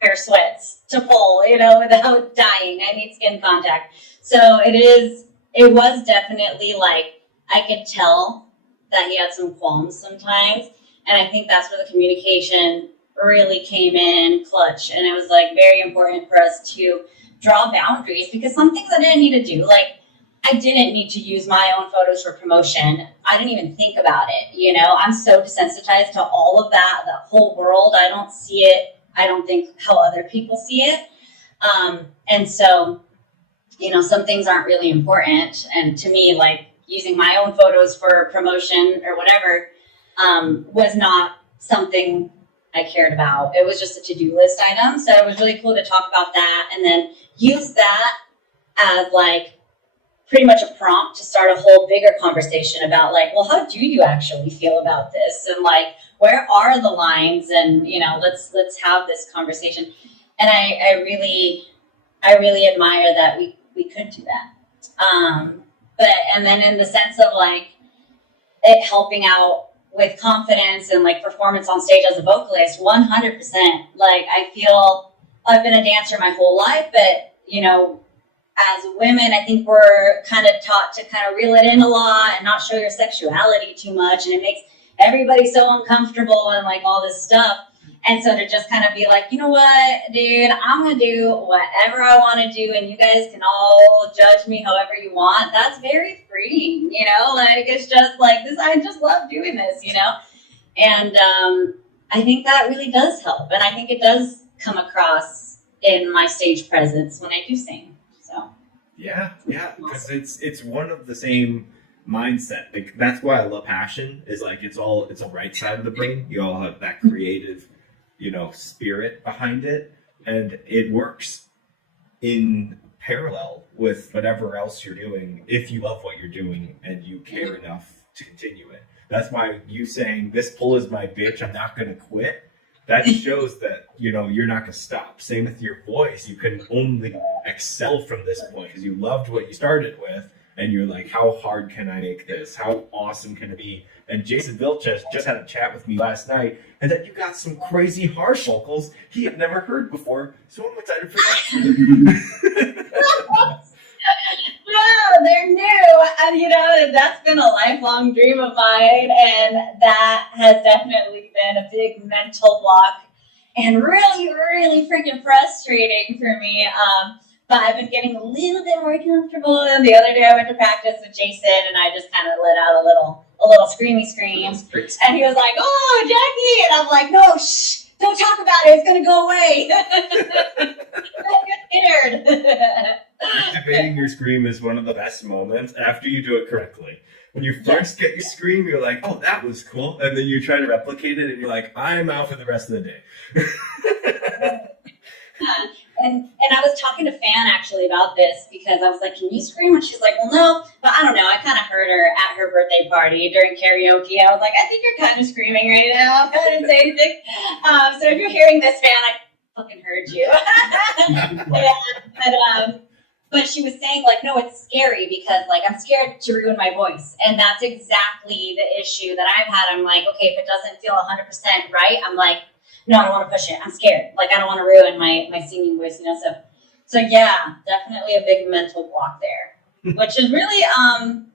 wear sweats to pole, without dying. I need skin contact. So it was definitely like, I could tell that he had some qualms sometimes. And I think that's where the communication really came in clutch. And it was like very important for us to draw boundaries, because some things I didn't need to do. Like, I didn't need to use my own photos for promotion. I didn't even think about it. I'm so desensitized to all of that, the whole world. I don't see it. I don't think how other people see it. And so, some things aren't really important. And to me, like using my own photos for promotion or whatever, was not something I cared about. It was just a to-do list item. So it was really cool to talk about that and then use that as like pretty much a prompt to start a whole bigger conversation about like, well, how do you actually feel about this? And like, where are the lines? And, let's have this conversation. And I really admire that we could do that. And then in the sense of like it helping out with confidence and like performance on stage as a vocalist, 100%. Like I feel I've been a dancer my whole life, but as women, I think we're kind of taught to kind of reel it in a lot and not show your sexuality too much. And it makes everybody so uncomfortable and like all this stuff. And so to just kind of be like, you know what, dude, I'm going to do whatever I want to do, and you guys can all judge me however you want. That's very freeing, you know, like it's just like this. I just love doing this, you know, and I think that really does help. And I think it does come across in my stage presence when I do sing. So, yeah, because it's one of the same mindset. Like that's why I love passion. Is like it's a right side of the brain. You all have that creative, you know, spirit behind it, and it works in parallel with whatever else you're doing. If you love what you're doing and you care enough to continue it, that's why you saying this pull is my bitch. I'm not gonna quit. That shows that, you know, you're not going to stop. Same with your voice. You can only excel from this point because you loved what you started with. And you're like, how hard can I make this? How awesome can it be? And Jason Vilches just had a chat with me last night. And that you got some crazy harsh vocals he had never heard before. So I'm excited for that. No, they're new. And, you know, that's been a lifelong dream of mine. And that has definitely been a big mental block and really, really freaking frustrating for me. But I've been getting a little bit more comfortable. And the other day I went to practice with Jason and I just kind of let out a little screamy scream. And he was like, "Oh, Jackie." And I'm like, "No, shh. Don't talk about it. It's going to go away." Don't get scared. Activating your scream is one of the best moments after you do it correctly. When you first get your scream, you're like, "Oh, that was cool." And then you try to replicate it and you're like, "I'm out for the rest of the day." And I was talking to Fan actually about this because I was like, "Can you scream?" And she's like, "Well, no, but I don't know. I kind of heard her at her birthday party during karaoke. I was like, I think you're kind of screaming right now." I didn't say anything. So if you're hearing this, Fan, I fucking heard you. Yeah, but she was saying like, no, it's scary because like I'm scared to ruin my voice, and that's exactly the issue that I've had. I'm like, okay, if it doesn't feel 100% right, I'm like, no, I don't want to push it. I'm scared. Like, I don't want to ruin my singing voice, you know? So yeah, definitely a big mental block there, which is really on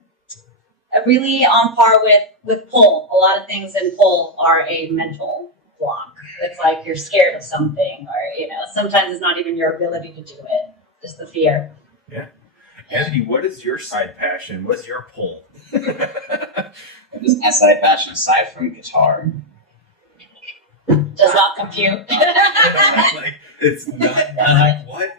par with pull. A lot of things in pull are a mental block. It's like you're scared of something, or, you know, sometimes it's not even your ability to do it, just the fear. Yeah. Anthony, what is your side passion? What's your pull? What is my side passion aside from guitar? Does not compute. Like, it's not like what?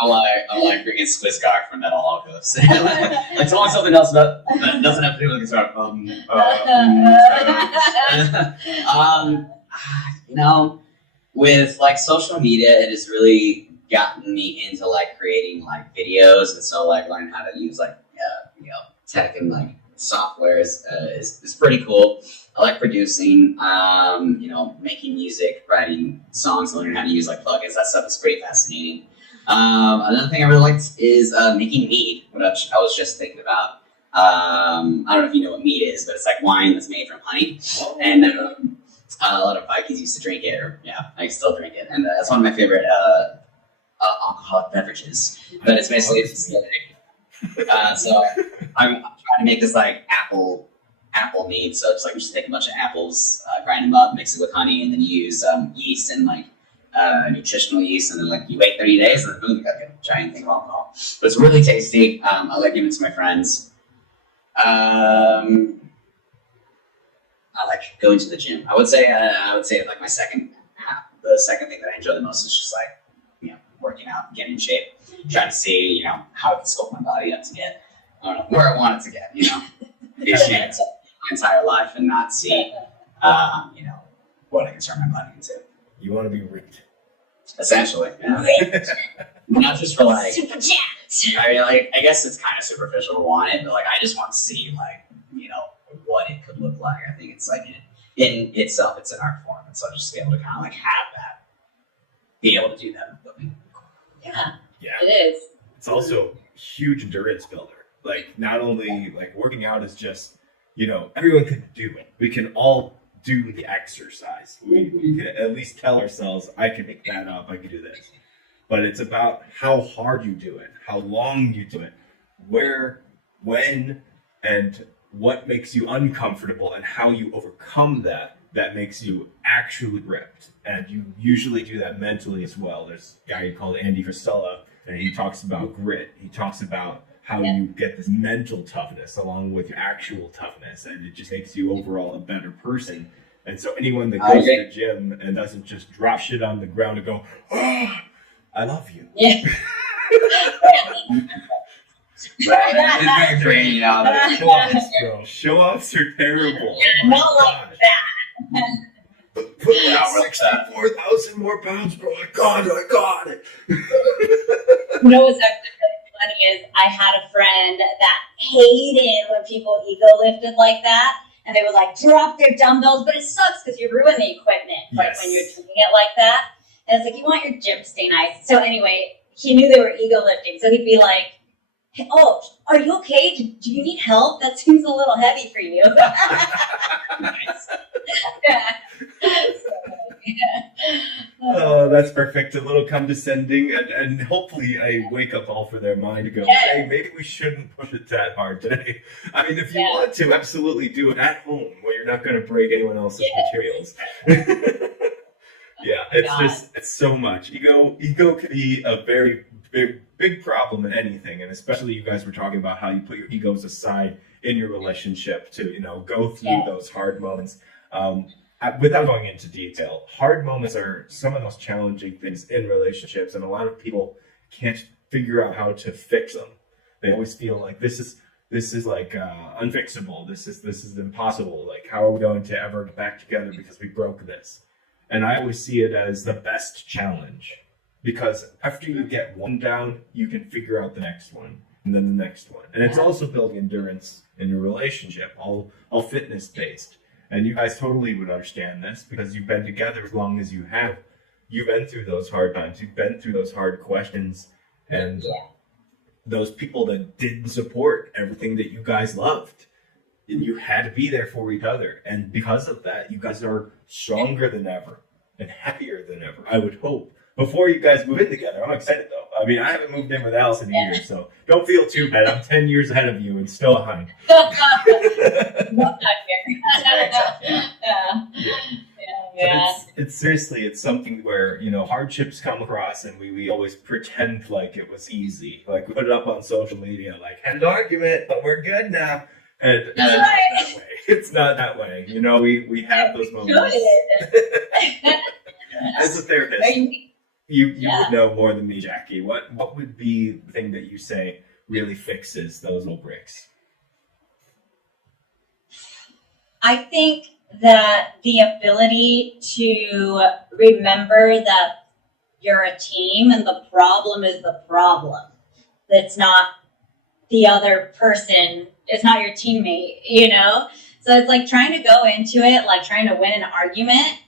I like bringing Swiss guard from Metal Alchemist. Like telling something else that doesn't have to do with guitar. You know, with like social media, it has really gotten me into like creating like videos, and so like learning how to use like you know, tech and like software is pretty cool. I like producing, you know, making music, writing songs, learning how to use like plugins. That stuff is pretty fascinating. Another thing I really liked is making mead, which I was just thinking about. I don't know if you know what mead is, but it's like wine that's made from honey. And a lot of Vikings used to drink it, or yeah, I still drink it. And it's one of my favorite alcoholic beverages. But it's basically so I'm trying to make this like apple mead. So it's like you just take a bunch of apples, grind them up, mix it with honey, and then you use yeast and like nutritional yeast, and then like you wait 30 days, and then boom, you got a giant thing of alcohol. But it's really tasty. I like giving it to my friends. I like going to the gym. I would say like my second thing that I enjoy the most is just like, you know, working out, getting in shape, trying to see, you know, how I can sculpt my body up to get, I don't know, where I want it to get, you know, be ashamed of my entire life and not see, you know, what I can turn my body into. You want to be ripped. Essentially, yeah. Not just for like, super jacked. I mean, like, I guess it's kind of superficial to want it, but like, I just want to see, like, you know, what it could look like. I think it's like in itself, it's an art form, and so just to be able to kind of like have that, be able to do that. Yeah, Yeah. it is. It's also a huge endurance builder. Like, not only like working out is just, you know, everyone can do it. We can all do the exercise. We can at least tell ourselves, I can pick that up, I can do this. But it's about how hard you do it, how long you do it, where, when, and what makes you uncomfortable, and how you overcome that that makes you actually ripped. And you usually do that mentally as well. There's a guy called Andy Frisella, and he talks about grit. He talks about how you get this mental toughness along with your actual toughness, and it just makes you overall a better person. And so anyone that goes to the gym and doesn't just drop shit on the ground and go, oh, I love you. Yeah. It's very draining, you know. Show-offs, bro. Show-offs are terrible. Oh Not like that. Put down like 4,000 more pounds, bro. I got it. You know what's actually really funny is I had a friend that hated when people ego lifted like that. And they would like drop their dumbbells, but it sucks because you ruin the equipment like when you're doing it like that. And it's like, you want your gym to stay nice. So anyway, he knew they were ego lifting. So he'd be like, hey, oh, are you okay? Do you need help? That seems a little heavy for you. Nice. Yeah. So, yeah. Oh, that's perfect. A little condescending and hopefully a wake-up call for their mind to go, hey, maybe we shouldn't push it that hard today. I mean, if you want to, absolutely do it at home where you're not going to break anyone else's materials. Yeah, it's so much. Ego can be a very big problem in anything, and especially you guys were talking about how you put your egos aside in your relationship to, go through those hard moments. Without going into detail, hard moments are some of the most challenging things in relationships, and a lot of people can't figure out how to fix them. They always feel like this is like unfixable. This is impossible. Like, how are we going to ever get back together because we broke this? And I always see it as the best challenge, because after you get one down, you can figure out the next one and then the next one. And it's also building endurance in your relationship, all fitness based. And you guys totally would understand this because you've been together as long as you have. You've been through those hard times. You've been through those hard questions and those people that didn't support everything that you guys loved. And you had to be there for each other. And because of that, you guys are stronger than ever and happier than ever, I would hope. Before you guys move in together, I'm excited though. I mean, I haven't moved in with Allison either, so don't feel too bad. I'm 10 years ahead of you and still behind. Not here. It's seriously, it's something where, hardships come across and we always pretend like it was easy. Like, we put it up on social media, like, had an argument, but we're good now. And it's not that way. We have those moments. As a therapist, you would know more than me, Jackie. What would be the thing that you say really fixes those little breaks? I think that the ability to remember that you're a team and the problem is the problem. That's not the other person. It's not your teammate, So it's like trying to go into it, like trying to win an argument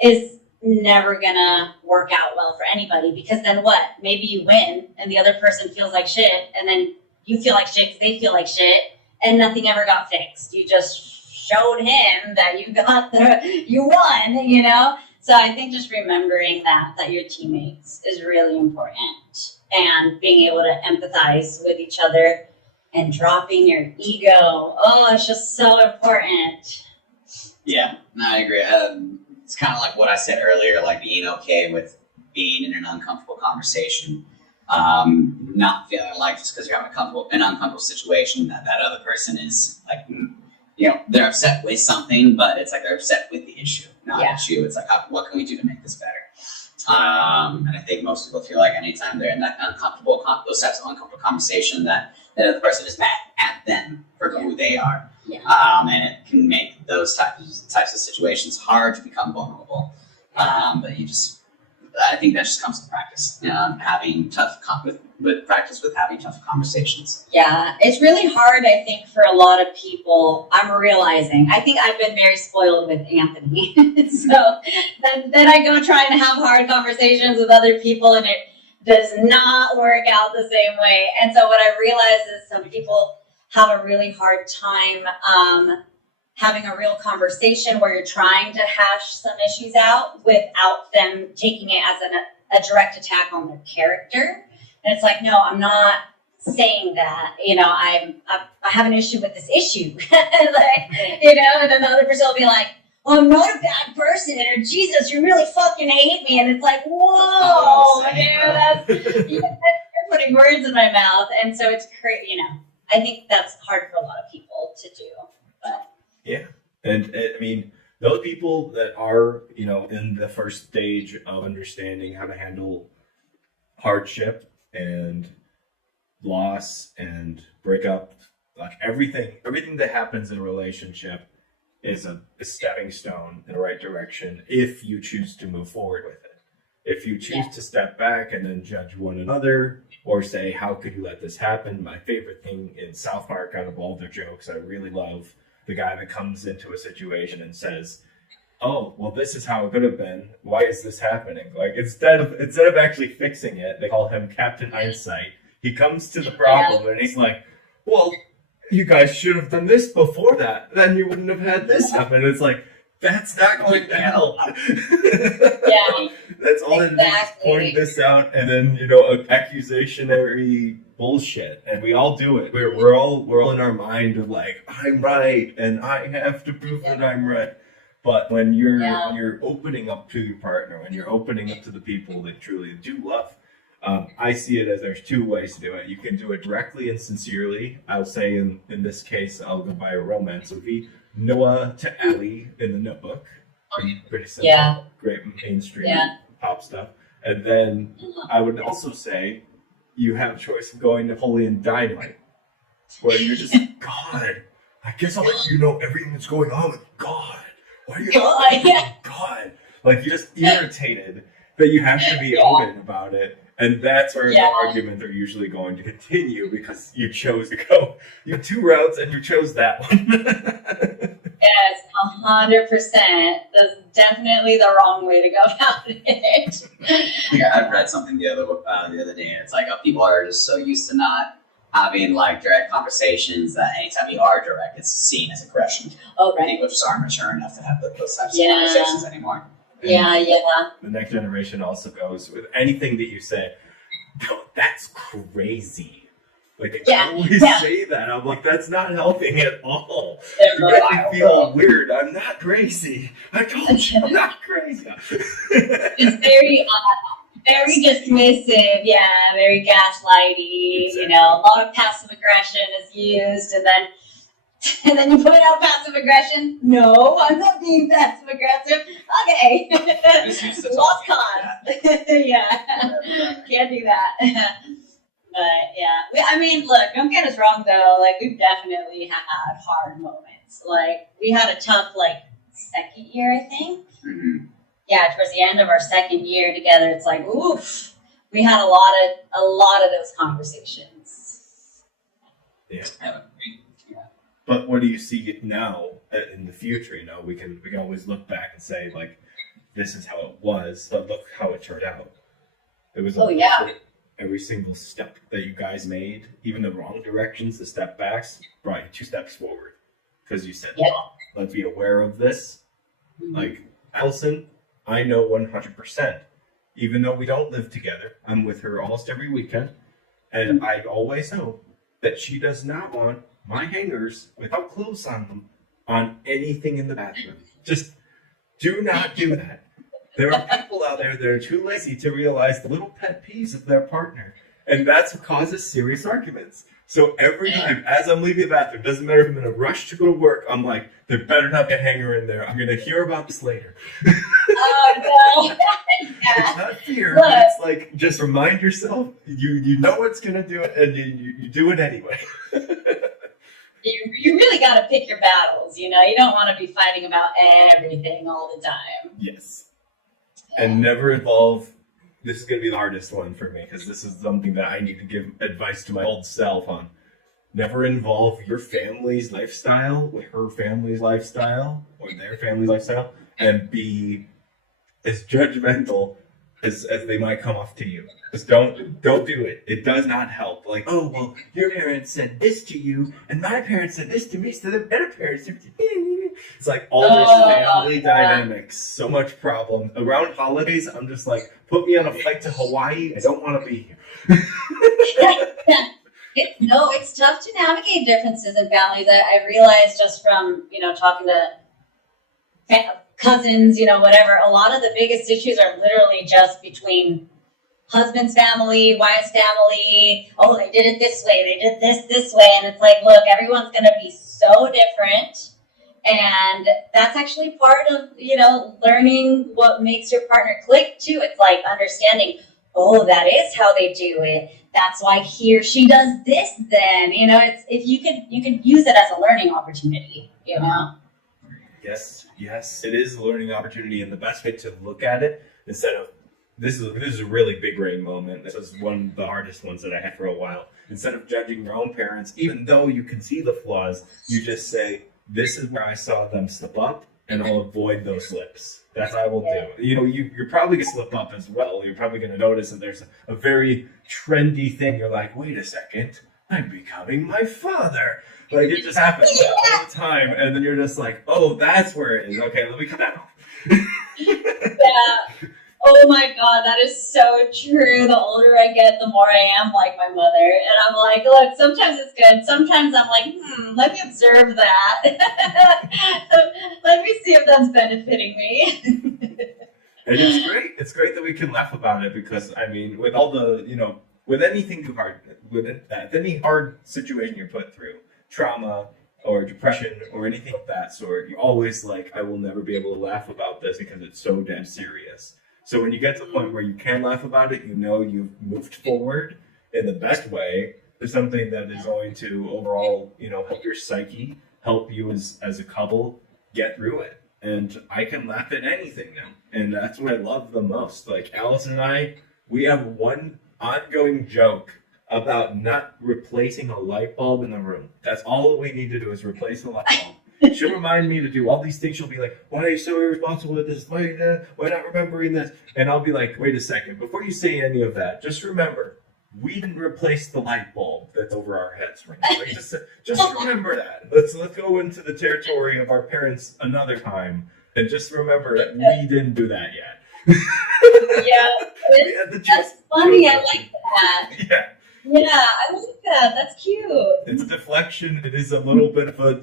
is never gonna work out well for anybody, because then what? Maybe you win and the other person feels like shit, and then you feel like shit because they feel like shit, and nothing ever got fixed. You just showed him that you won, So I think just remembering that your teammates is really important, and being able to empathize with each other and dropping your ego. Oh, it's just so important. Yeah, no, I agree. It's kind of like what I said earlier, like being okay with being in an uncomfortable conversation. Not feeling like just because you're having an uncomfortable situation that other person is like, they're upset with something, but it's like they're upset with the issue, not at you. It's like, what can we do to make this better? And I think most people feel like anytime they're in that those types of uncomfortable conversation, that the other person is mad at them for who they are. Yeah. And it can make those types of situations hard to become vulnerable. But I think that just comes with practice. Having practice with having tough conversations. Yeah, it's really hard, I think, for a lot of people. I'm realizing. I think I've been very spoiled with Anthony. So then I go trying to have hard conversations with other people, and it does not work out the same way. And so what I realize is some people have a really hard time having a real conversation where you're trying to hash some issues out without them taking it as a direct attack on their character. And it's like, no, I'm not saying that, I have an issue with this issue. And then the other person will be like, well, I'm not a bad person, or Jesus, you really fucking hate me. And it's like, whoa, dude, you're putting words in my mouth. And so it's crazy, I think that's hard for a lot of people to do. But yeah. And I mean, those people that are, in the first stage of understanding how to handle hardship and loss and breakup, like everything that happens in a relationship is a stepping stone in the right direction if you choose to move forward with it. If you choose to step back and then judge one another or say, how could you let this happen? My favorite thing in South Park, out of all their jokes, I really love the guy that comes into a situation and says, oh, well, this is how it could have been. Why is this happening? Like, instead of actually fixing it, they call him Captain Hindsight. He comes to the problem and he's like, well, you guys should have done this before that. Then you wouldn't have had this happen. It's like, that's not going to help. yeah, That's all it is, point this out, and then, accusatory bullshit. And we all do it. We're all in our mind of like, I'm right, and I have to prove that I'm right. But when you're opening up to your partner, when you're opening up to the people that truly do love, I see it as there's two ways to do it. You can do it directly and sincerely. I'll say in this case, I'll go by a romance movie. Noah to Ellie in The Notebook. Pretty simple. Yeah. Great mainstream pop stuff. And then I would also say you have a choice of going Napoleon Dynamite, where you're just, God, I guess I'll let you know everything that's going on with God. Why are you God? Like, you're just irritated that you have to be open about it. And that's where the arguments are usually going to continue because you chose to go. You have two routes and you chose that one. Yes, 100%. That's definitely the wrong way to go about it. Yeah, I read something the other day. It's like people are just so used to not having like direct conversations that anytime you are direct, it's seen as aggression. Oh, right. People just aren't mature enough to have those types of conversations anymore. And the next generation also goes with anything that you say, no, that's crazy. Like, they always say that. I'm like, that's not helping at all. You make me feel weird. I'm not crazy. I told you I'm not crazy. It's very dismissive, very gaslighty. Exactly. A lot of passive aggression is used, and then you point out passive aggression. No, I'm not being passive aggressive. Okay. Lost cause. Can't do that. But I mean, look, don't get us wrong though. Like, we've definitely had hard moments. Like, we had a tough second year, I think. Mm-hmm. Yeah, towards the end of our second year together, it's like, oof. We had a lot of those conversations. Yeah. But what do you see now in the future? We can always look back and say, like, this is how it was, but look how it turned out. It was every single step that you guys made, even the wrong directions, the step backs, brought you 2 steps forward. Because you said, let's be aware of this. Mm-hmm. Like, Allison, I know 100%. Even though we don't live together, I'm with her almost every weekend. And I always know that she does not want my hangers without clothes on them on anything in the bathroom. Just do not do that. There are people out there that are too lazy to realize the little pet peeves of their partner. And that's what causes serious arguments. So every time, as I'm leaving the bathroom, doesn't matter if I'm in a rush to go to work, I'm like, there better not be a hanger in there. I'm going to hear about this later. Oh, no. It's not fear, but it's like, just remind yourself, you know what's going to do it, and you do it anyway. You really got to pick your battles, You don't want to be fighting about everything all the time. Yes. And never involve, this is going to be the hardest one for me, because this is something that I need to give advice to my old self on. Never involve your family's lifestyle with her family's lifestyle, or their family's lifestyle, and be as judgmental as they might come off to you. Just don't do it. It does not help. Like, oh, well, your parents said this to you, and my parents said this to me, so the better parents said it's like all this family dynamics, so much problem. Around holidays, I'm just like, put me on a flight to Hawaii. I don't want to be here. It's tough to navigate differences in families. I realized just from, talking to cousins, whatever. A lot of the biggest issues are literally just between husband's family, wife's family. Oh, they did it this way. They did this way. And it's like, look, everyone's going to be so different. And that's actually part of, learning what makes your partner click too. It's like understanding, oh, that is how they do it. That's why he or she does this then. It's if you could use it as a learning opportunity, Yes, it is a learning opportunity, and the best way to look at it, instead of this is a really big brain moment. This is one of the hardest ones that I had for a while. Instead of judging your own parents, even though you can see the flaws, you just say, this is where I saw them slip up, and I'll avoid those slips. That's what I will do. You're probably going to slip up as well. You're probably going to notice that there's a very trendy thing. You're like, wait a second, I'm becoming my father. Like, it just happens all the time. And then you're just like, oh, that's where it is. Okay, let me cut that off. Yeah. Oh my God, that is so true. The older I get, the more I am like my mother. And I'm like, look, sometimes it's good. Sometimes I'm like, let me observe that. Let me see if that's benefiting me. And it's great. It's great that we can laugh about it because, with all the, with anything too hard, with any hard situation you're put through, trauma or depression or anything of that sort, you're always like, I will never be able to laugh about this because it's so damn serious. So when you get to the point where you can laugh about it, you've moved forward in the best way to something that is going to overall, help your psyche, help you as a couple get through it. And I can laugh at anything now. And that's what I love the most. Like Alice and I, we have one ongoing joke about not replacing a light bulb in the room. That's all we need to do is replace a light bulb. She'll remind me to do all these things. She'll be like, why are you so irresponsible with this? Why not remembering this? And I'll be like, wait a second. Before you say any of that, just remember, we didn't replace the light bulb that's over our heads right now. Like, just remember that. Let's go into the territory of our parents another time. And just remember that we didn't do that yet. Yeah, that's funny. I like that. Yeah, I like that. That's cute. It's a deflection. It is a little bit of a,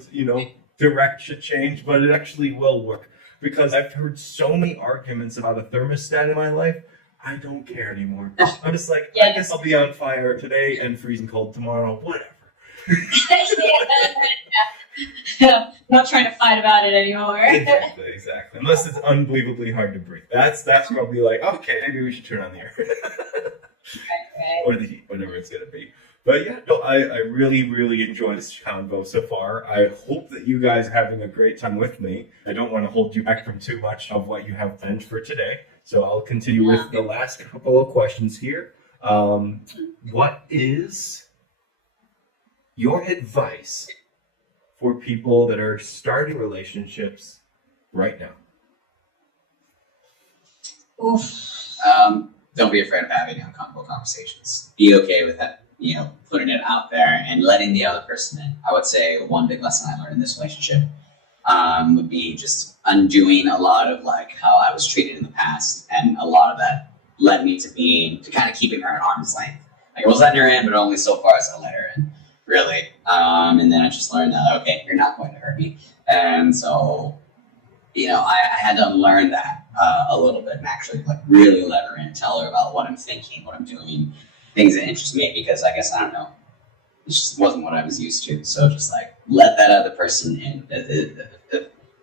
direction change, but it actually will work. Because I've heard so many arguments about a thermostat in my life, I don't care anymore. I'm just like, I guess I'll be on fire today and freezing cold tomorrow, whatever. Yeah. Not trying to fight about it anymore. Exactly. Unless it's unbelievably hard to breathe. That's where I'll be like, okay, maybe we should turn on the air. Okay. Or the heat, whatever it's going to be. But yeah, no, I really, really enjoyed this convo so far. I hope that you guys are having a great time with me. I don't want to hold you back from too much of what you have planned for today. So I'll continue with the last couple of questions here. What is your advice for people that are starting relationships right now? Oof. Don't be afraid of having uncomfortable conversations. Be okay with that, putting it out there and letting the other person in. I would say one big lesson I learned in this relationship would be just undoing a lot of how I was treated in the past, and a lot of that led me to kind of keeping her at arm's length. Like I was letting her in, but only so far as I let her in, really. And then I just learned that okay, you're not going to hurt me, and so I had to unlearn that a little bit and actually really let her in, tell her about what I'm thinking, what I'm doing, things that interest me, because I guess I don't know, it just wasn't what I was used to. So just let that other person in.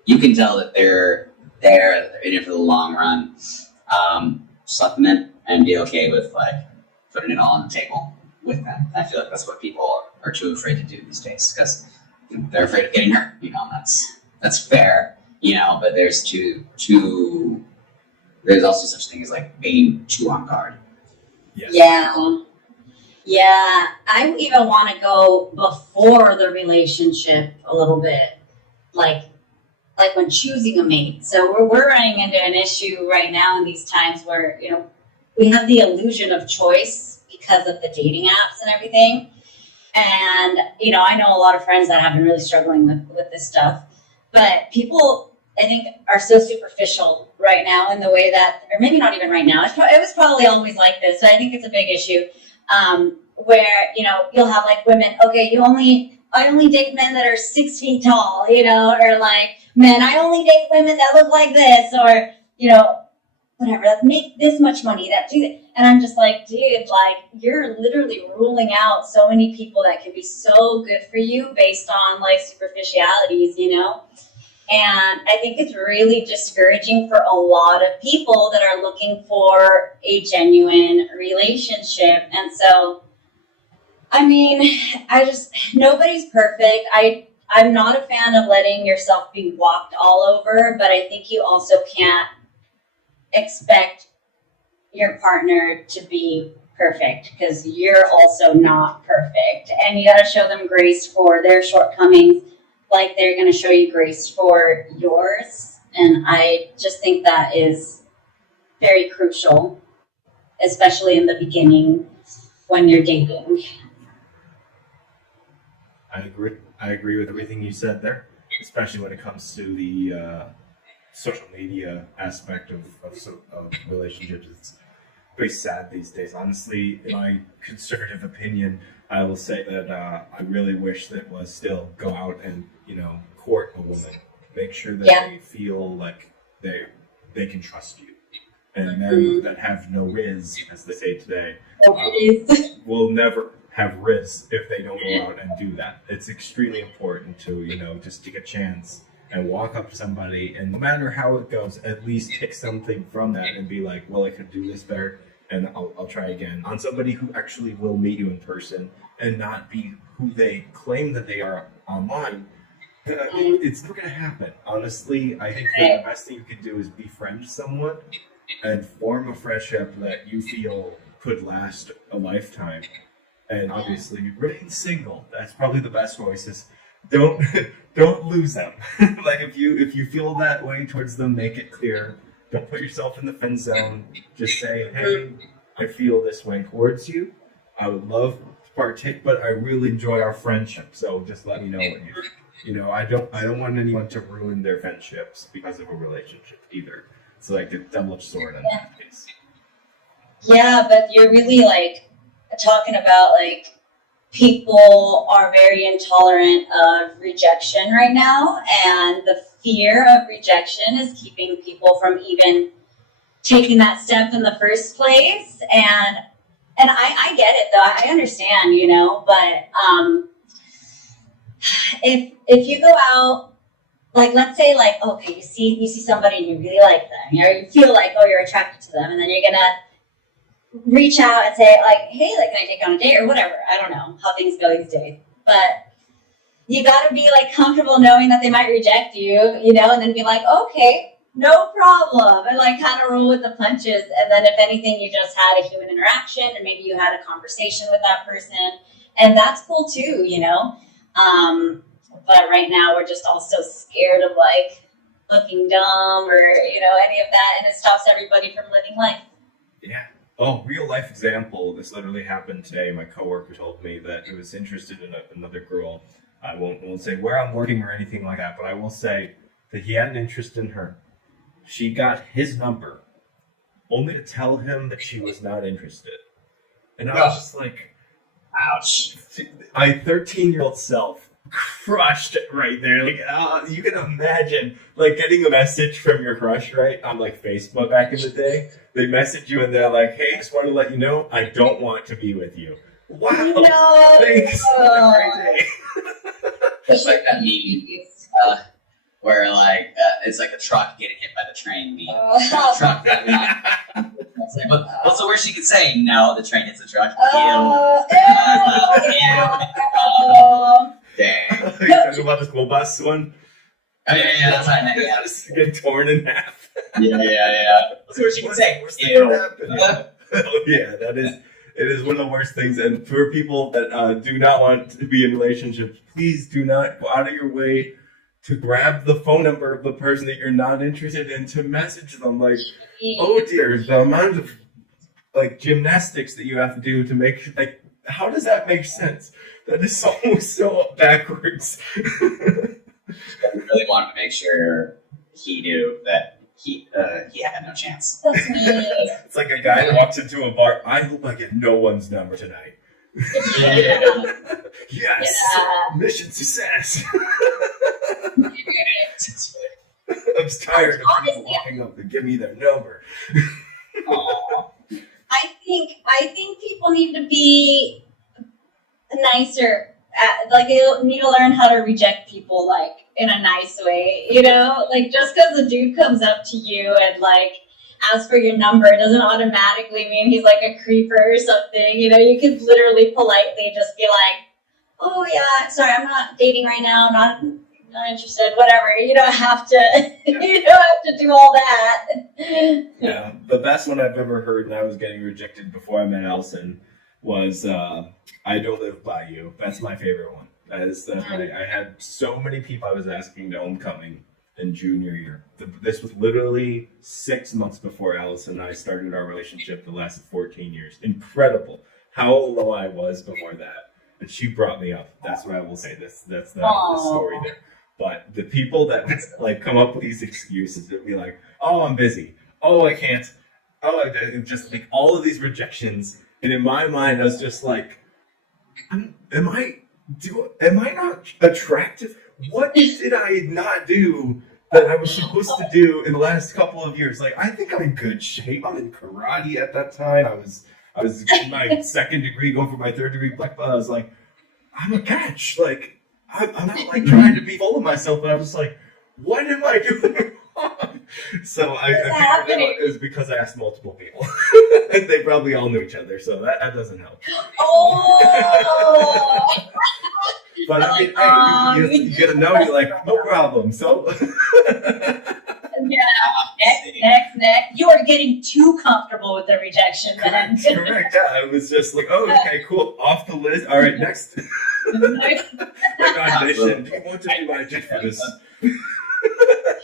You can tell that they're in it for the long run. Just let them in and be okay with putting it all on the table with them. I feel like that's what people are too afraid to do these days because they're afraid of getting hurt. That's fair. But there's there's also such thing as being too on guard. Yes. Yeah. I even want to go before the relationship a little bit, like when choosing a mate. So we're running into an issue right now in these times where we have the illusion of choice because of the dating apps and everything. And I know a lot of friends that have been really struggling with this stuff. But people, I think, are so superficial right now in the way that, or maybe not even right now. It was probably always like this. So I think it's a big issue where, you'll have women, okay, I only date men that are 6 feet tall, or men, I only date women that look like this, or, you know, whatever, that make this much money, that do that. And I'm just like, dude, like, you're literally ruling out so many people that could be so good for you based on like superficialities, you know? And I think it's really discouraging for a lot of people that are looking for a genuine relationship. And so, I mean, nobody's perfect. I'm not a fan of letting yourself be walked all over, but I think you also can't expect your partner to be perfect because you're also not perfect. And you got to show them grace for their shortcomings like they're going to show you grace for yours. And I just think that is very crucial, especially in the beginning when you're dating. I agree with everything you said there, especially when it comes to the social media aspect of relationships. It's very sad these days. Honestly, in my conservative opinion, I will say that I really wish that was still go out and, you know, court a woman. Make sure that they feel like they can trust you. And men that have no riz, as they say today, will never have riz if they don't go out and do that. It's extremely important to, you know, just take a chance and walk up to somebody, and no matter how it goes, at least take something from that and be like, well, I could do this better, and I'll try again. On somebody who actually will meet you in person and not be who they claim that they are online. It's never going to happen. Honestly, I think that the best thing you can do is befriend someone and form a friendship that you feel could last a lifetime. And obviously, remain single. That's probably the best choice. Don't lose them. Like if you feel that way towards them, make it clear. Don't put yourself in the friend zone. Just say, hey, I feel this way towards you. I would love to partake, but I really enjoy our friendship. So just let me know what you know. I don't want anyone to ruin their friendships because of a relationship either. It's like a double-edged sword in that case. Yeah, but you're really like talking about like people are very intolerant of rejection right now, and the fear of rejection is keeping people from even taking that step in the first place. And I get it though, I understand, you know, but if you go out, like let's say like, okay, you see somebody and you really like them, or you feel like, oh, you're attracted to them, and then you're gonna reach out and say like, hey, like, can I take you on a date or whatever? I don't know how things go these days, but you got to be like comfortable knowing that they might reject you, you know, and then be like, okay, no problem, and like kind of roll with the punches. And then if anything, you just had a human interaction and maybe you had a conversation with that person, and that's cool too, you know. But right now we're just all so scared of like looking dumb or, you know, any of that, and it stops everybody from living life. Yeah. Oh, real life example. This literally happened today. My coworker told me that he was interested in another girl. I won't say where I'm working or anything like that, but I will say that he had an interest in her. She got his number only to tell him that she was not interested. And I was just like, ouch. My 13-year-old self crushed it right there. Like, you can imagine like getting a message from your crush, right, on like Facebook back in the day. They message you and they're like, hey, just want to let you know I don't want to be with you. Wow. No. Thanks. Have a great day. It's like that meme where like it's like the truck getting hit by the train meme. The truck driving on. It's like, what's the worst you could say? No, the train hits the truck. Dang. You talking about the school bus one? Oh, yeah, that's what I meant. Yeah. Just get torn in half. Yeah. What's the worst you can say? Worst thing that happened. Oh yeah, it is one of the worst things. And for people that do not want to be in relationships, please do not go out of your way to grab the phone number of the person that you're not interested in to message them. Like, oh dear, the amount of like gymnastics that you have to do to make sure, like, how does that make sense? That is so backwards. I really wanted to make sure he knew that he had no chance. That's me. It's like a guy that walks into a bar. I hope I get no one's number tonight. Yes, mission success. was tired of people Honestly, walking up to give me their number. I think people need to be nicer. Like they need to learn how to reject people like in a nice way. You know, like just because a dude comes up to you and like asks for your number doesn't automatically mean he's like a creeper or something. You know, you could literally politely just be like, "Oh yeah, sorry, I'm not dating right now. Not interested. Whatever. You don't have to. You don't have to do all that." Yeah, the best one I've ever heard, and I was getting rejected before I met Allison, was "I don't live by you." That's my favorite one. That is I had so many people I was asking to homecoming in junior year. This was literally 6 months before Allison and I started our relationship that lasted 14 years. Incredible how low I was before that. And she brought me up. That's what I will say. That's the story there. But the people that like come up with these excuses, it'd be like, "Oh, I'm busy. Oh, I can't. Oh, just like all of these rejections." And in my mind, I was just like, am I not attractive? What did I not do that I was supposed to do in the last couple of years? Like, I think I'm in good shape. I'm in karate at that time. I was getting my second degree, going for my third degree black belt. I was like, I'm a catch. Like, I'm not like trying to be full of myself, but I was like, what am I doing wrong? So I figured out it was because I asked multiple people. And they probably all knew each other, so that doesn't help. Oh. But I mean, hey, you get to know, you're like, no problem. So Yeah, next. You are getting too comfortable with the rejection then. correct. Yeah, I was just like, oh, okay, cool, off the list. All right, next. Like audition. Do you want to be my judge for this? It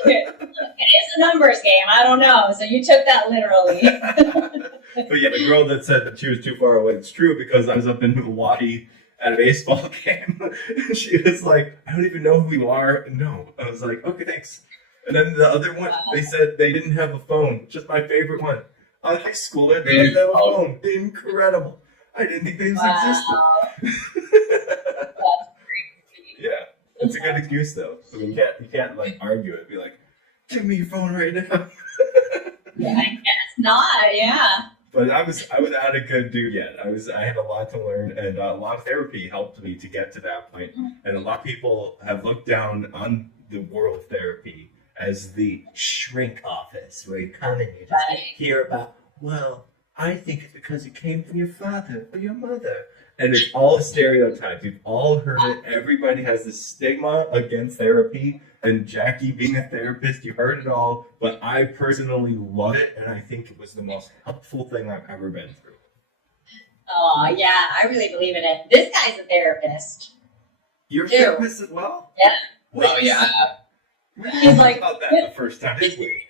is a numbers game. I don't know. So you took that literally. But yeah, the girl that said that she was too far away, it's true because I was up in Milwaukee at a baseball game. And she was like, "I don't even know who you are." No. I was like, "Okay, thanks." And then the other one, they said they didn't have a phone. Just my favorite one. A high schooler, they didn't have a phone. Incredible. I didn't think they existed. Yeah. It's a good excuse though. I mean, you can't like argue it. Be like, "Give me your phone right now." Yeah, I guess not. Yeah. But I was not a good dude yet. I had a lot to learn, and a lot of therapy helped me to get to that point. And a lot of people have looked down on the world of therapy as the shrink office, where you come and you just hear about, well, I think it's because it came from your father or your mother. And it's all a stereotype. You've all heard it. Everybody has this stigma against therapy. And Jackie being a therapist, you heard it all. But I personally love it, and I think it was the most helpful thing I've ever been through. Oh, yeah. I really believe in it. This guy's a therapist. You're a therapist as well? Yeah. Well, yeah. We didn't talk about that the first time, did we?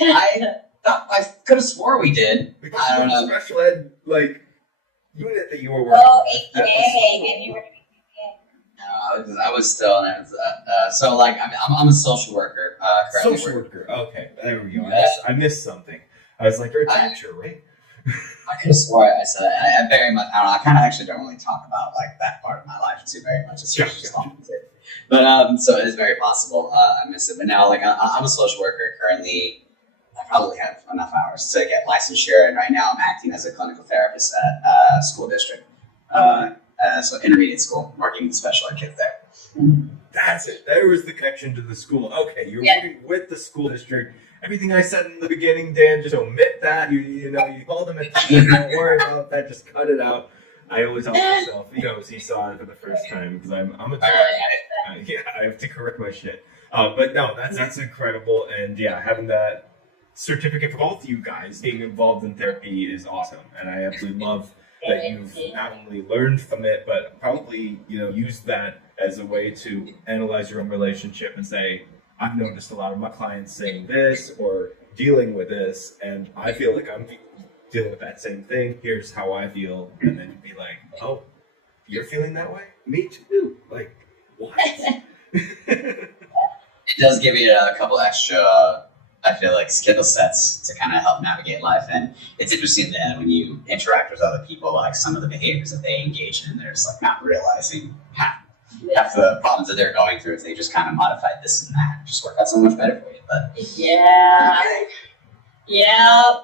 I could have swore we did. Because I don't you had a know. special ed, like, unit that you were working Oh, with. AKA. And you were I was still, so like I'm a social worker. Currently Social worker. Okay, there we go. Yeah. I missed something. I was like, you're a teacher, right? I could have swore I said I very much. I don't know. I kind of actually don't really talk about like that part of my life too very much. It's just complicated. But so it is very possible I missed it. But now, like I'm a social worker currently. I probably have enough hours to get licensure, and right now I'm acting as a clinical therapist at a school district. So intermediate school, working with special ed kids there. That's it. There was the connection to the school. Okay, you're working with the school district. Everything I said in the beginning, Dan, just omit that. You called them attention. Don't worry about that. Just cut it out. I always tell myself, he saw it for the first time because I'm a I have to correct my shit. But no, that's incredible. And yeah, having that certificate for both of you guys being involved in therapy is awesome. And I absolutely love that you've not only learned from it, but probably, used that as a way to analyze your own relationship and say, I've noticed a lot of my clients saying this or dealing with this, and I feel like I'm dealing with that same thing. Here's how I feel. And then you'd be like, oh, you're feeling that way? Me too. Like, what? It does give you a couple extra, I feel like, skill sets to kind of help navigate life. And it's interesting that when you interact with other people, like some of the behaviors that they engage in, they're just like not realizing half the problems that they're going through if they just kind of modified this and that. just work out so much better for you. But Yeah. Yeah.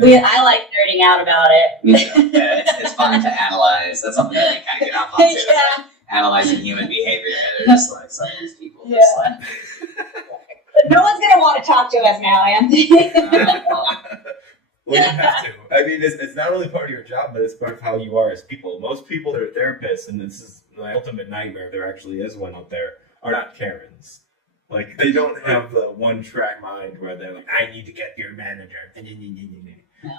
I like nerding out about it. me too. Yeah, it's fun to analyze. That's something that we kind of get off on too. Yeah. Analyzing human behavior. They're just like some of these people. Yeah. Just like, No one's gonna want to talk to us now, Anthony. Well, you have to. I mean, it's not only part of your job, but it's part of how you are as people. Most people that are therapists, and this is my ultimate nightmare, if there actually is one out there, are not Karens. Like, they don't have the one-track mind where they're like, I need to get your manager.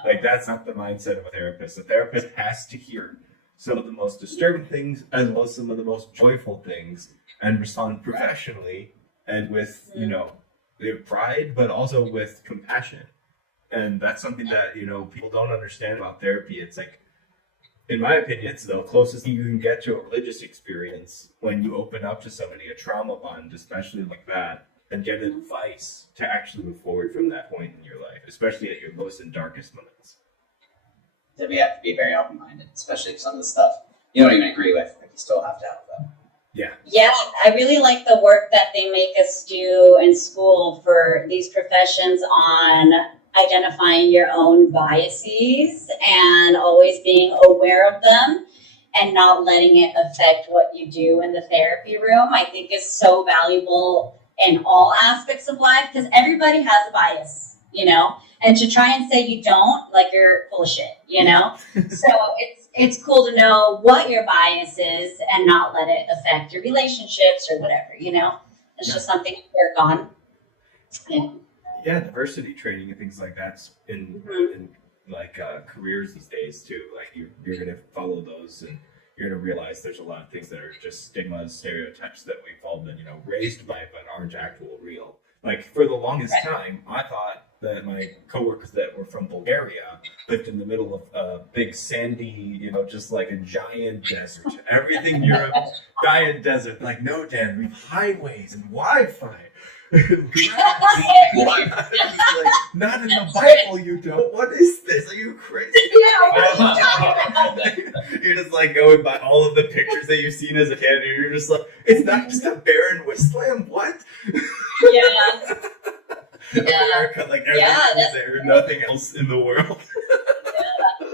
Like, that's not the mindset of a therapist. A therapist has to hear some of the most disturbing things as well as some of the most joyful things and respond professionally and with, with pride, but also with compassion. And that's something that, people don't understand about therapy. It's like, in my opinion, it's the closest you can get to a religious experience when you open up to somebody, a trauma bond, especially like that, and get advice to actually move forward from that point in your life, especially at your lowest and darkest moments. that we have to be very open-minded, especially if some of the stuff you don't even agree with, but you still have to help them. Yeah. Yeah, I really like the work that they make us do in school for these professions on identifying your own biases and always being aware of them and not letting it affect what you do in the therapy room. I think is so valuable in all aspects of life because everybody has a bias, and to try and say you don't, like you're full of shit, So it's cool to know what your bias is and not let it affect your relationships or whatever, It's just something to work on. Yeah, diversity training and things like that's in careers these days too. Like you're gonna follow those and you're gonna realize there's a lot of things that are just stigmas, stereotypes that we've all been, raised by but aren't actual real. Like for the longest time, I thought that my coworkers that were from Bulgaria lived in the middle of a big sandy, just like a giant desert. Everything Europe, giant desert. Like, no, Dan, we have highways and Wi-Fi. Like, not in the Bible, you don't. What is this? Are you crazy? You're just like going by all of the pictures that you've seen as a kid, and you're just like, it's not just a barren wasteland. What? Yeah. America, like everything's there, nothing else in the world.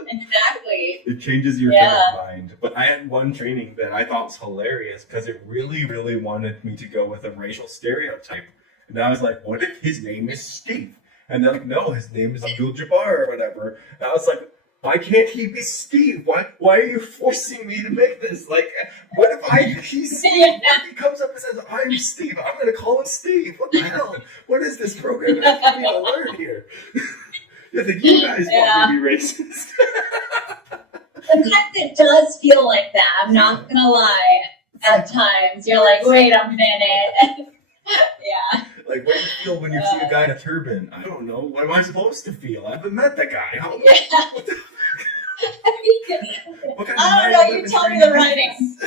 Exactly. It changes your mind. But I had one training that I thought was hilarious because it really, really wanted me to go with a racial stereotype. And I was like, what if his name is Steve? And they're like, no, his name is Abdul Jabbar or whatever. And I was like, why can't he be Steve? Why are you forcing me to make this? Like, what if he's Steve? What if he comes up and says, I'm Steve? I'm going to call him Steve. What the hell? What is this program asking me to learn here? I think you guys want me to be racist. Sometimes it does feel like that. I'm not going to lie. At times, you're like, wait a minute. Yeah. Like, what do you feel when you see a guy in a turban? I don't know. What am I supposed to feel? I haven't met the guy. How what kind I don't know. You tell me the writings.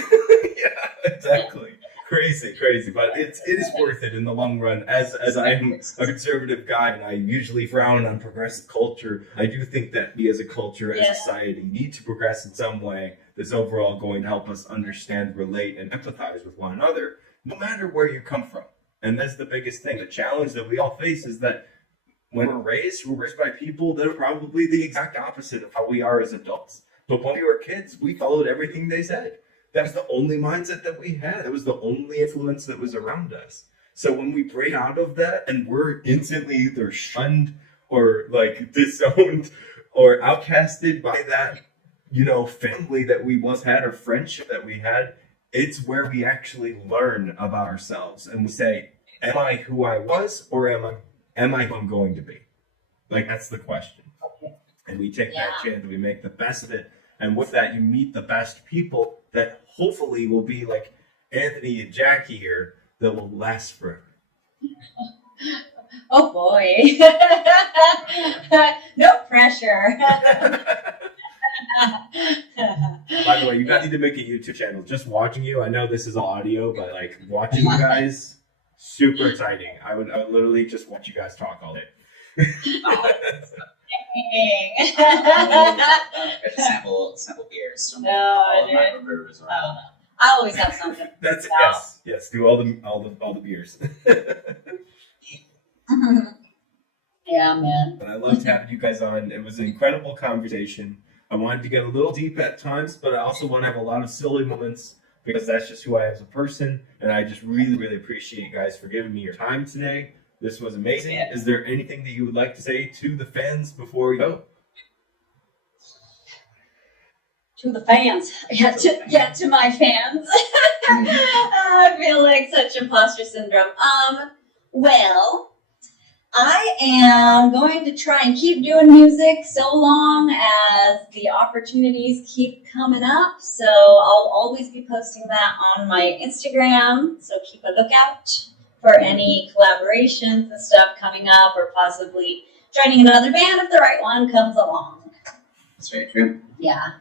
Yeah, exactly. Crazy. But it is worth it in the long run. As I am a conservative guy and I usually frown on progressive culture, I do think that we as a culture, as a society, need to progress in some way that's overall going to help us understand, relate, and empathize with one another, no matter where you come from. And that's the biggest thing. The challenge that we all face is that when we're raised by people that are probably the exact opposite of how we are as adults. But when we were kids, we followed everything they said. That was the only mindset that we had. It was the only influence that was around us. So when we break out of that and we're instantly either shunned or like disowned or outcasted by that, family that we once had or friendship that we had, it's where we actually learn about ourselves and we say, am I who I was or am I who I'm going to be? Like, that's the question. And we take that chance, we make the best of it. And with that, you meet the best people that hopefully will be like Anthony and Jackie here that will last forever. Oh boy. No pressure. By the way, you guys need to make a YouTube channel. Just watching you, I know this is all audio, but like watching you guys, super exciting. I would literally just watch you guys talk all day. Sample beers from No, all of my brewers around. I always have something. That's it. Yeah. Yes. Do all the beers. Yeah, man. And I loved having you guys on. It was an incredible conversation. I wanted to get a little deep at times, but I also want to have a lot of silly moments because that's just who I am as a person. And I just really, really appreciate you guys for giving me your time today. This was amazing. Yeah. Is there anything that you would like to say to the fans before we go? To the fans. To my fans. I feel like such imposter syndrome. Well, I am going to try and keep doing music so long as the opportunities keep coming up. So I'll always be posting that on my Instagram. So keep a lookout for any collaborations and stuff coming up, or possibly joining another band if the right one comes along. That's very true. Yeah.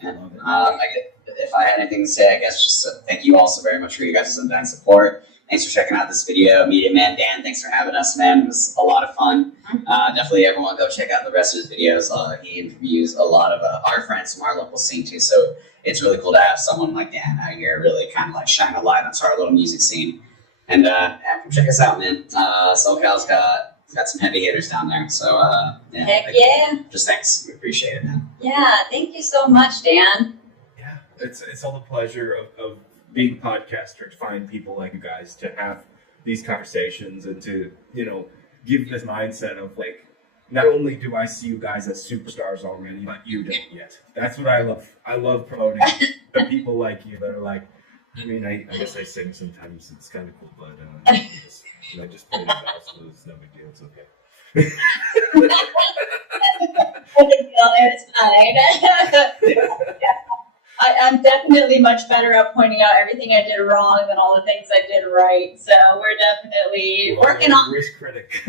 And, if I had anything to say, I guess just thank you all so very much for your guys' undying support. Thanks for checking out this video. Media Man Dan, thanks for having us, man. It was a lot of fun. Definitely everyone go check out the rest of his videos. He interviews a lot of our friends from our local scene too, so it's really cool to have someone like Dan out here really kind of like shine a light onto our little music scene. And come check us out, man. SoCal's got some heavy hitters down there, so yeah. Heck yeah. Just thanks. We appreciate it, man. Yeah, thank you so much, Dan. Yeah, it's all the pleasure of being a podcaster, to find people like you guys, to have these conversations and to, give this mindset of like, not only do I see you guys as superstars already, but you don't yet. That's what I love. I love promoting the people like you that are like, I guess I sing sometimes. It's kind of cool, but I just play the bells, so it's no big deal. It's okay. I can feel it's fine. I'm definitely much better at pointing out everything I did wrong than all the things I did right. So we're definitely working on. Worst critic.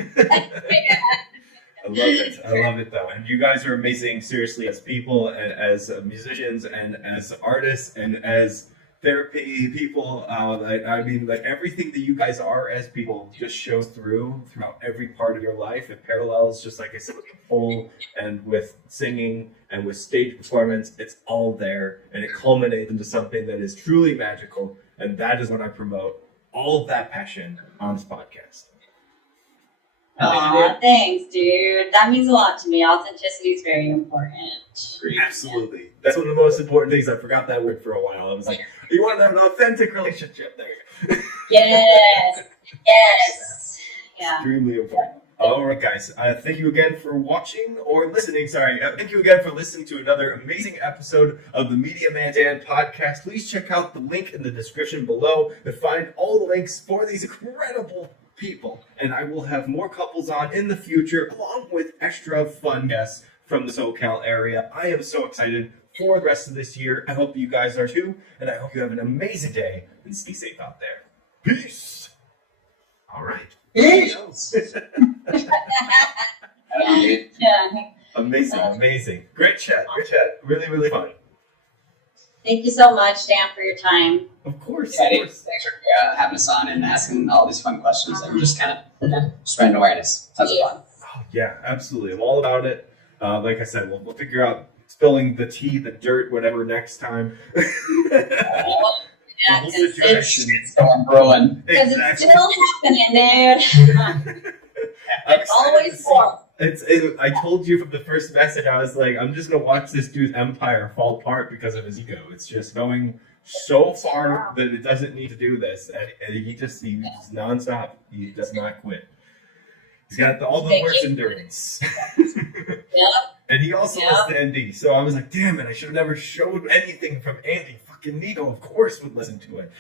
I love it though. And you guys are amazing, seriously, as people and as musicians and as artists and as therapy people. Everything that you guys are as people just shows throughout every part of your life. It parallels, just like I said, with the whole and with singing and with stage performance. It's all there, and it culminates into something that is truly magical. And that is what I promote. All of that passion on this podcast. Aw, thanks, dude. That means a lot to me. Authenticity is very important. Absolutely. That's one of the most important things. I forgot that word for a while. I was like, you want an authentic relationship? There you go. Yes. Yeah. Extremely important. All right, guys. Thank you again for watching or listening. Thank you again for listening to another amazing episode of the Media Man Dan podcast. Please check out the link in the description below to find all the links for these incredible people. And I will have more couples on in the future, along with extra fun guests from the SoCal area. I am so excited for the rest of this year. I hope you guys are too, and I hope you have an amazing day and stay safe out there. Peace. All right. Peace. Yeah. Amazing. Great chat. Really, really fun. Thank you so much, Dan, for your time. Of course. Yeah, dude, thanks for having us on and asking all these fun questions and just kind of spreading awareness. Tons of fun. Oh, yeah, absolutely. I'm all about it. Like I said, we'll figure out spilling the tea, the dirt, whatever next time. Yeah, It's going brewing. because it's still happening, dude. It's always fun. I told you from the first message, I was like, I'm just going to watch this dude's empire fall apart because of his ego. It's just going so far that it doesn't need to do this. And he's just nonstop. He does not quit. He's got all the worst endurance. Yep. And he also listens to Andy. So I was like, damn it, I should have never showed anything from Andy. Fucking Nico, of course, would listen to it.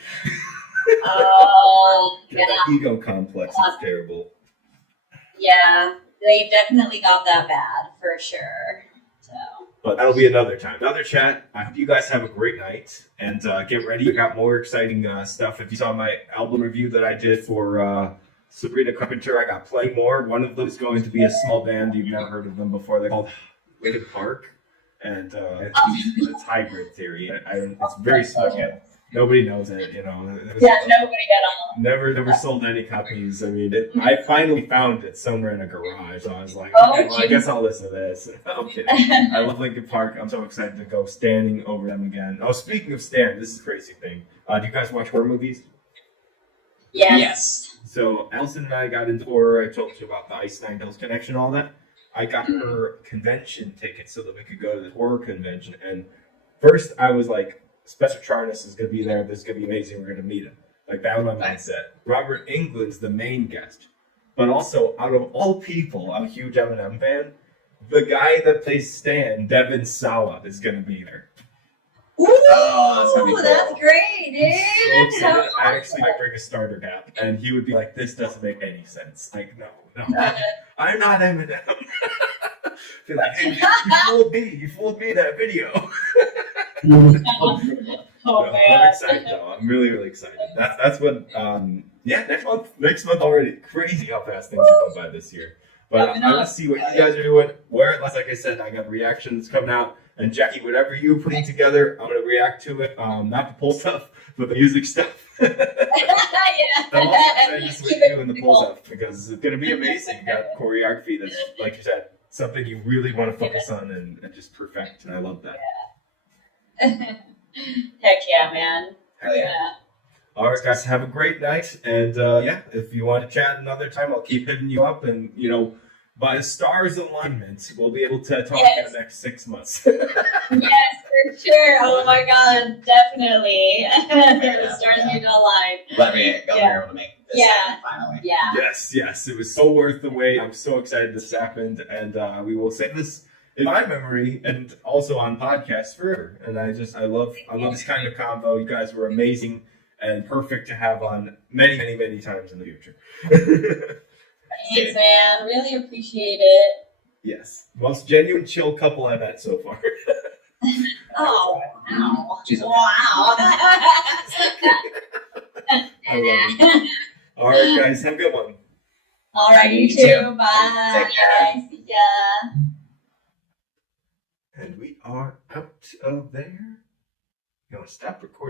Oh, yeah. That ego complex is terrible. Yeah, they definitely got that bad, for sure. So. But that'll be another time. Another chat. I hope you guys have a great night. And get ready. I got more exciting stuff. If you saw my album review that I did for Sabrina Carpenter, I got plenty more. One of them is going to be a small band. You've never heard of them before. They're called Wicked Park. And it's hybrid theory. It's very small. Nobody knows it, you know. Yeah, nobody got on. Never sold any copies. I mean, I finally found it somewhere in a garage. So I was like, Oh, okay, well, I geez. guess I'll listen to this. I'm kidding. I love Linkin Park. I'm so excited to go standing over them again. Oh, speaking of stand, this is a crazy thing. Do you guys watch horror movies? Yes. So Allison and I got into horror. I told you about the Ice Nine Hills connection, all that. I got her convention tickets so that we could go to the horror convention. And first, I was like, Spencer Charnas is going to be there. This is going to be amazing. We're going to meet him. Like, that was my mindset. Robert Englund's the main guest. But also, out of all people, I'm a huge Eminem fan. The guy that plays Stan, Devin Sawa, is going to be there. Ooh, that's gonna be cool. that's great, dude. So excited. I actually might bring a starter cap, and he would be like, "This doesn't make any sense." Like, no, I'm not Eminem. Be like, hey, you fooled me in that video. Oh, I'm man. excited though. I'm really, really excited. That's what. Next month already. Crazy how fast things have gone by this year. But I want to see what you guys are doing. Like I said, I got reactions coming out. And Jackie, whatever you're putting together, I'm gonna react to it. Not the poll stuff, but the music stuff. Yeah. I'm also excited to see what you do in the poll stuff because it's gonna be amazing. You got choreography that's, like you said, something you really want to focus on and just perfect. And I love that. Heck yeah, man. Hell yeah. All right, guys, have a great night. And if you want to chat another time, I'll keep hitting you up. And by the stars' alignment, we'll be able to talk in the next 6 months. Yes, for sure. Oh my God, definitely. The stars need to align. Glad we were able to make this happen finally. Yeah. Yes, it was so worth the wait. I'm so excited this happened, and we will save this in my memory and also on podcasts forever. And I love this kind of combo. You guys were amazing and perfect to have on many, many, many times in the future. Thanks, man. Really appreciate it. Yes, most genuine chill couple I've met so far. Oh, wow. She's Wow. I love it. All right, guys, have a good one. All right, you You too. too. Bye. Take care. See ya. And we are out of there. You want to stop recording?